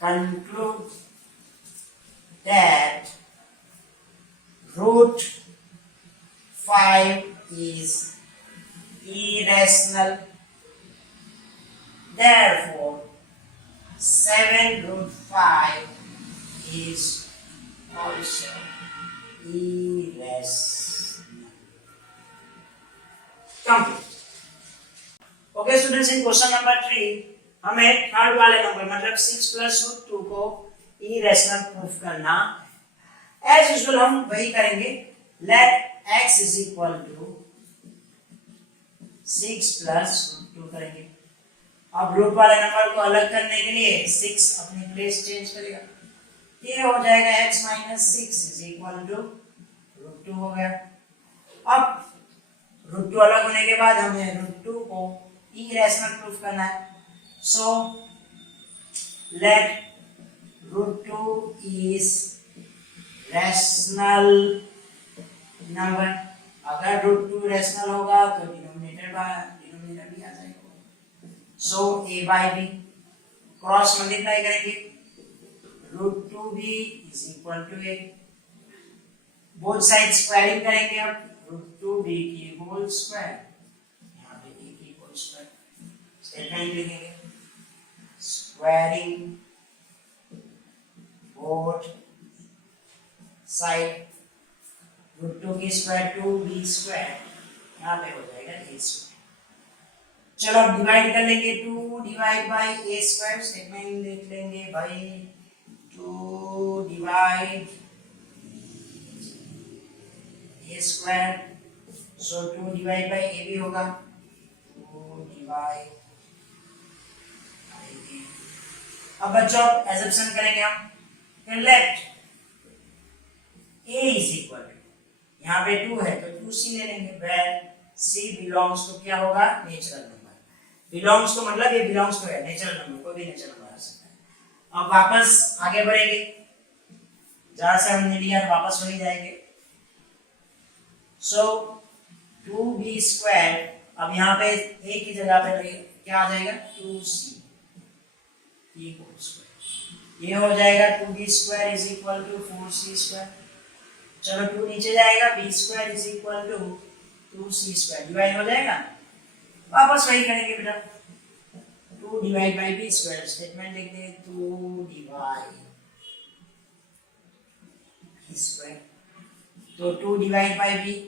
conclude that root 5 is irrational, therefore 7 root 5 is also irrational. Complete. Okay students, in question number 3 हमें third वाले नंबर मतलब 6 plus root 2 को irrational प्रूफ करना। एज यूजुअल हम वही करेंगे, let x is equal to 6 plus root 2 करेंगे। अब रूट वाले नंबर को अलग करने के लिए 6 अपनी प्लेस चेंज करेगा, ये हो जाएगा x minus 6 is equal to root 2 हो गया। अब रूट 2 अलग होने के बाद हमें रूट 2 को इरेशनल प्रूफ करना है, so let root 2 is rational number. अगर रूट 2 रैशनल होगा तो डिनोमिनेटर भी आ जाएगा, सो a by b cross multiply करेंगे, root 2b is equal to a, both side squaring करेंगे। अब रूट 2b की होल स्क्वायर, यहाँ पे a की होल स्क्वायर, स्टेटमेंट लिखेंगे स्क्वायरिंग बोथ साइड, रूट 2 की स्क्वायर 2b स्क्वायर, यहाँ पे हो जाएगा a स्क्वायर। चलो अब डिवाइड कर लेंगे, 2 divide bye a square, statement लिख लेंगे भाई 2 divide a square, so 2 divide bye a भी होगा, 2 डिवाइड बाय a। अब बच्चों एजम्पशन करेंगे हम, let a is equal to, यहाँ पे 2 है तो 2c ले लेंगे, वेयर c बिलोंग्स टू क्या होगा, नेचुरल नंबर। बिलोंग्स टू मतलब ये बिलोंग्स टू है नेचुरल नंबर, कोई भी नेचुरल नंबर आ सकता है। अब वापस आगे बढ़ेंगे, जहां से हमने लिया वापस वहीं जाएंगे। सो 2b², अब यहाँ पे a की जगह पे क्या आ जाएगा, 2c e होल स्क्वायर, ये हो जाएगा 2b² is equal to 4c²। चलो 2 नीचे जाएगा, b² is equal to 2c², divide हो जाएगा, वापस वही करेंगे बेटा, 2 डिवाइड बाई b², स्टेटमेंट लिख दे 2 डिवाइड b², तो 2 डिवाइड बाई b,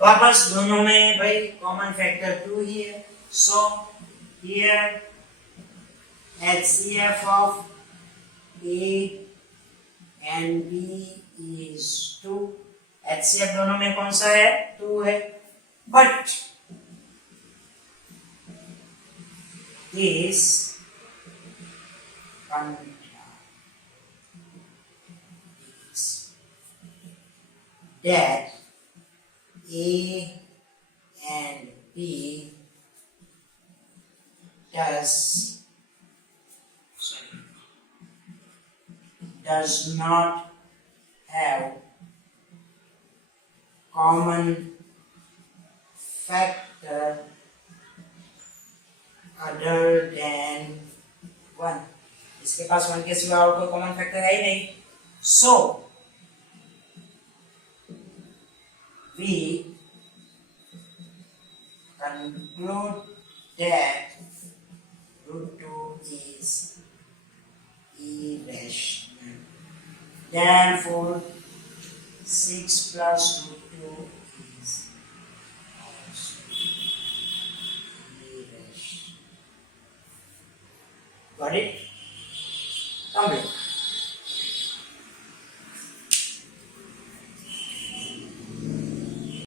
वापस दोनों में भाई कॉमन फैक्टर 2 ही है, so here HCF of A and B is 2। HCF दोनों में कौन सा है, 2 है, but this that A and B does not have common factor other than 1। इसके पास 1 के सिवा और कोई कॉमन फैक्टर है ही नहीं, सो we conclude that √2 is irrational. Therefore, 6 plus √2 is also irrational. Got it? Complete.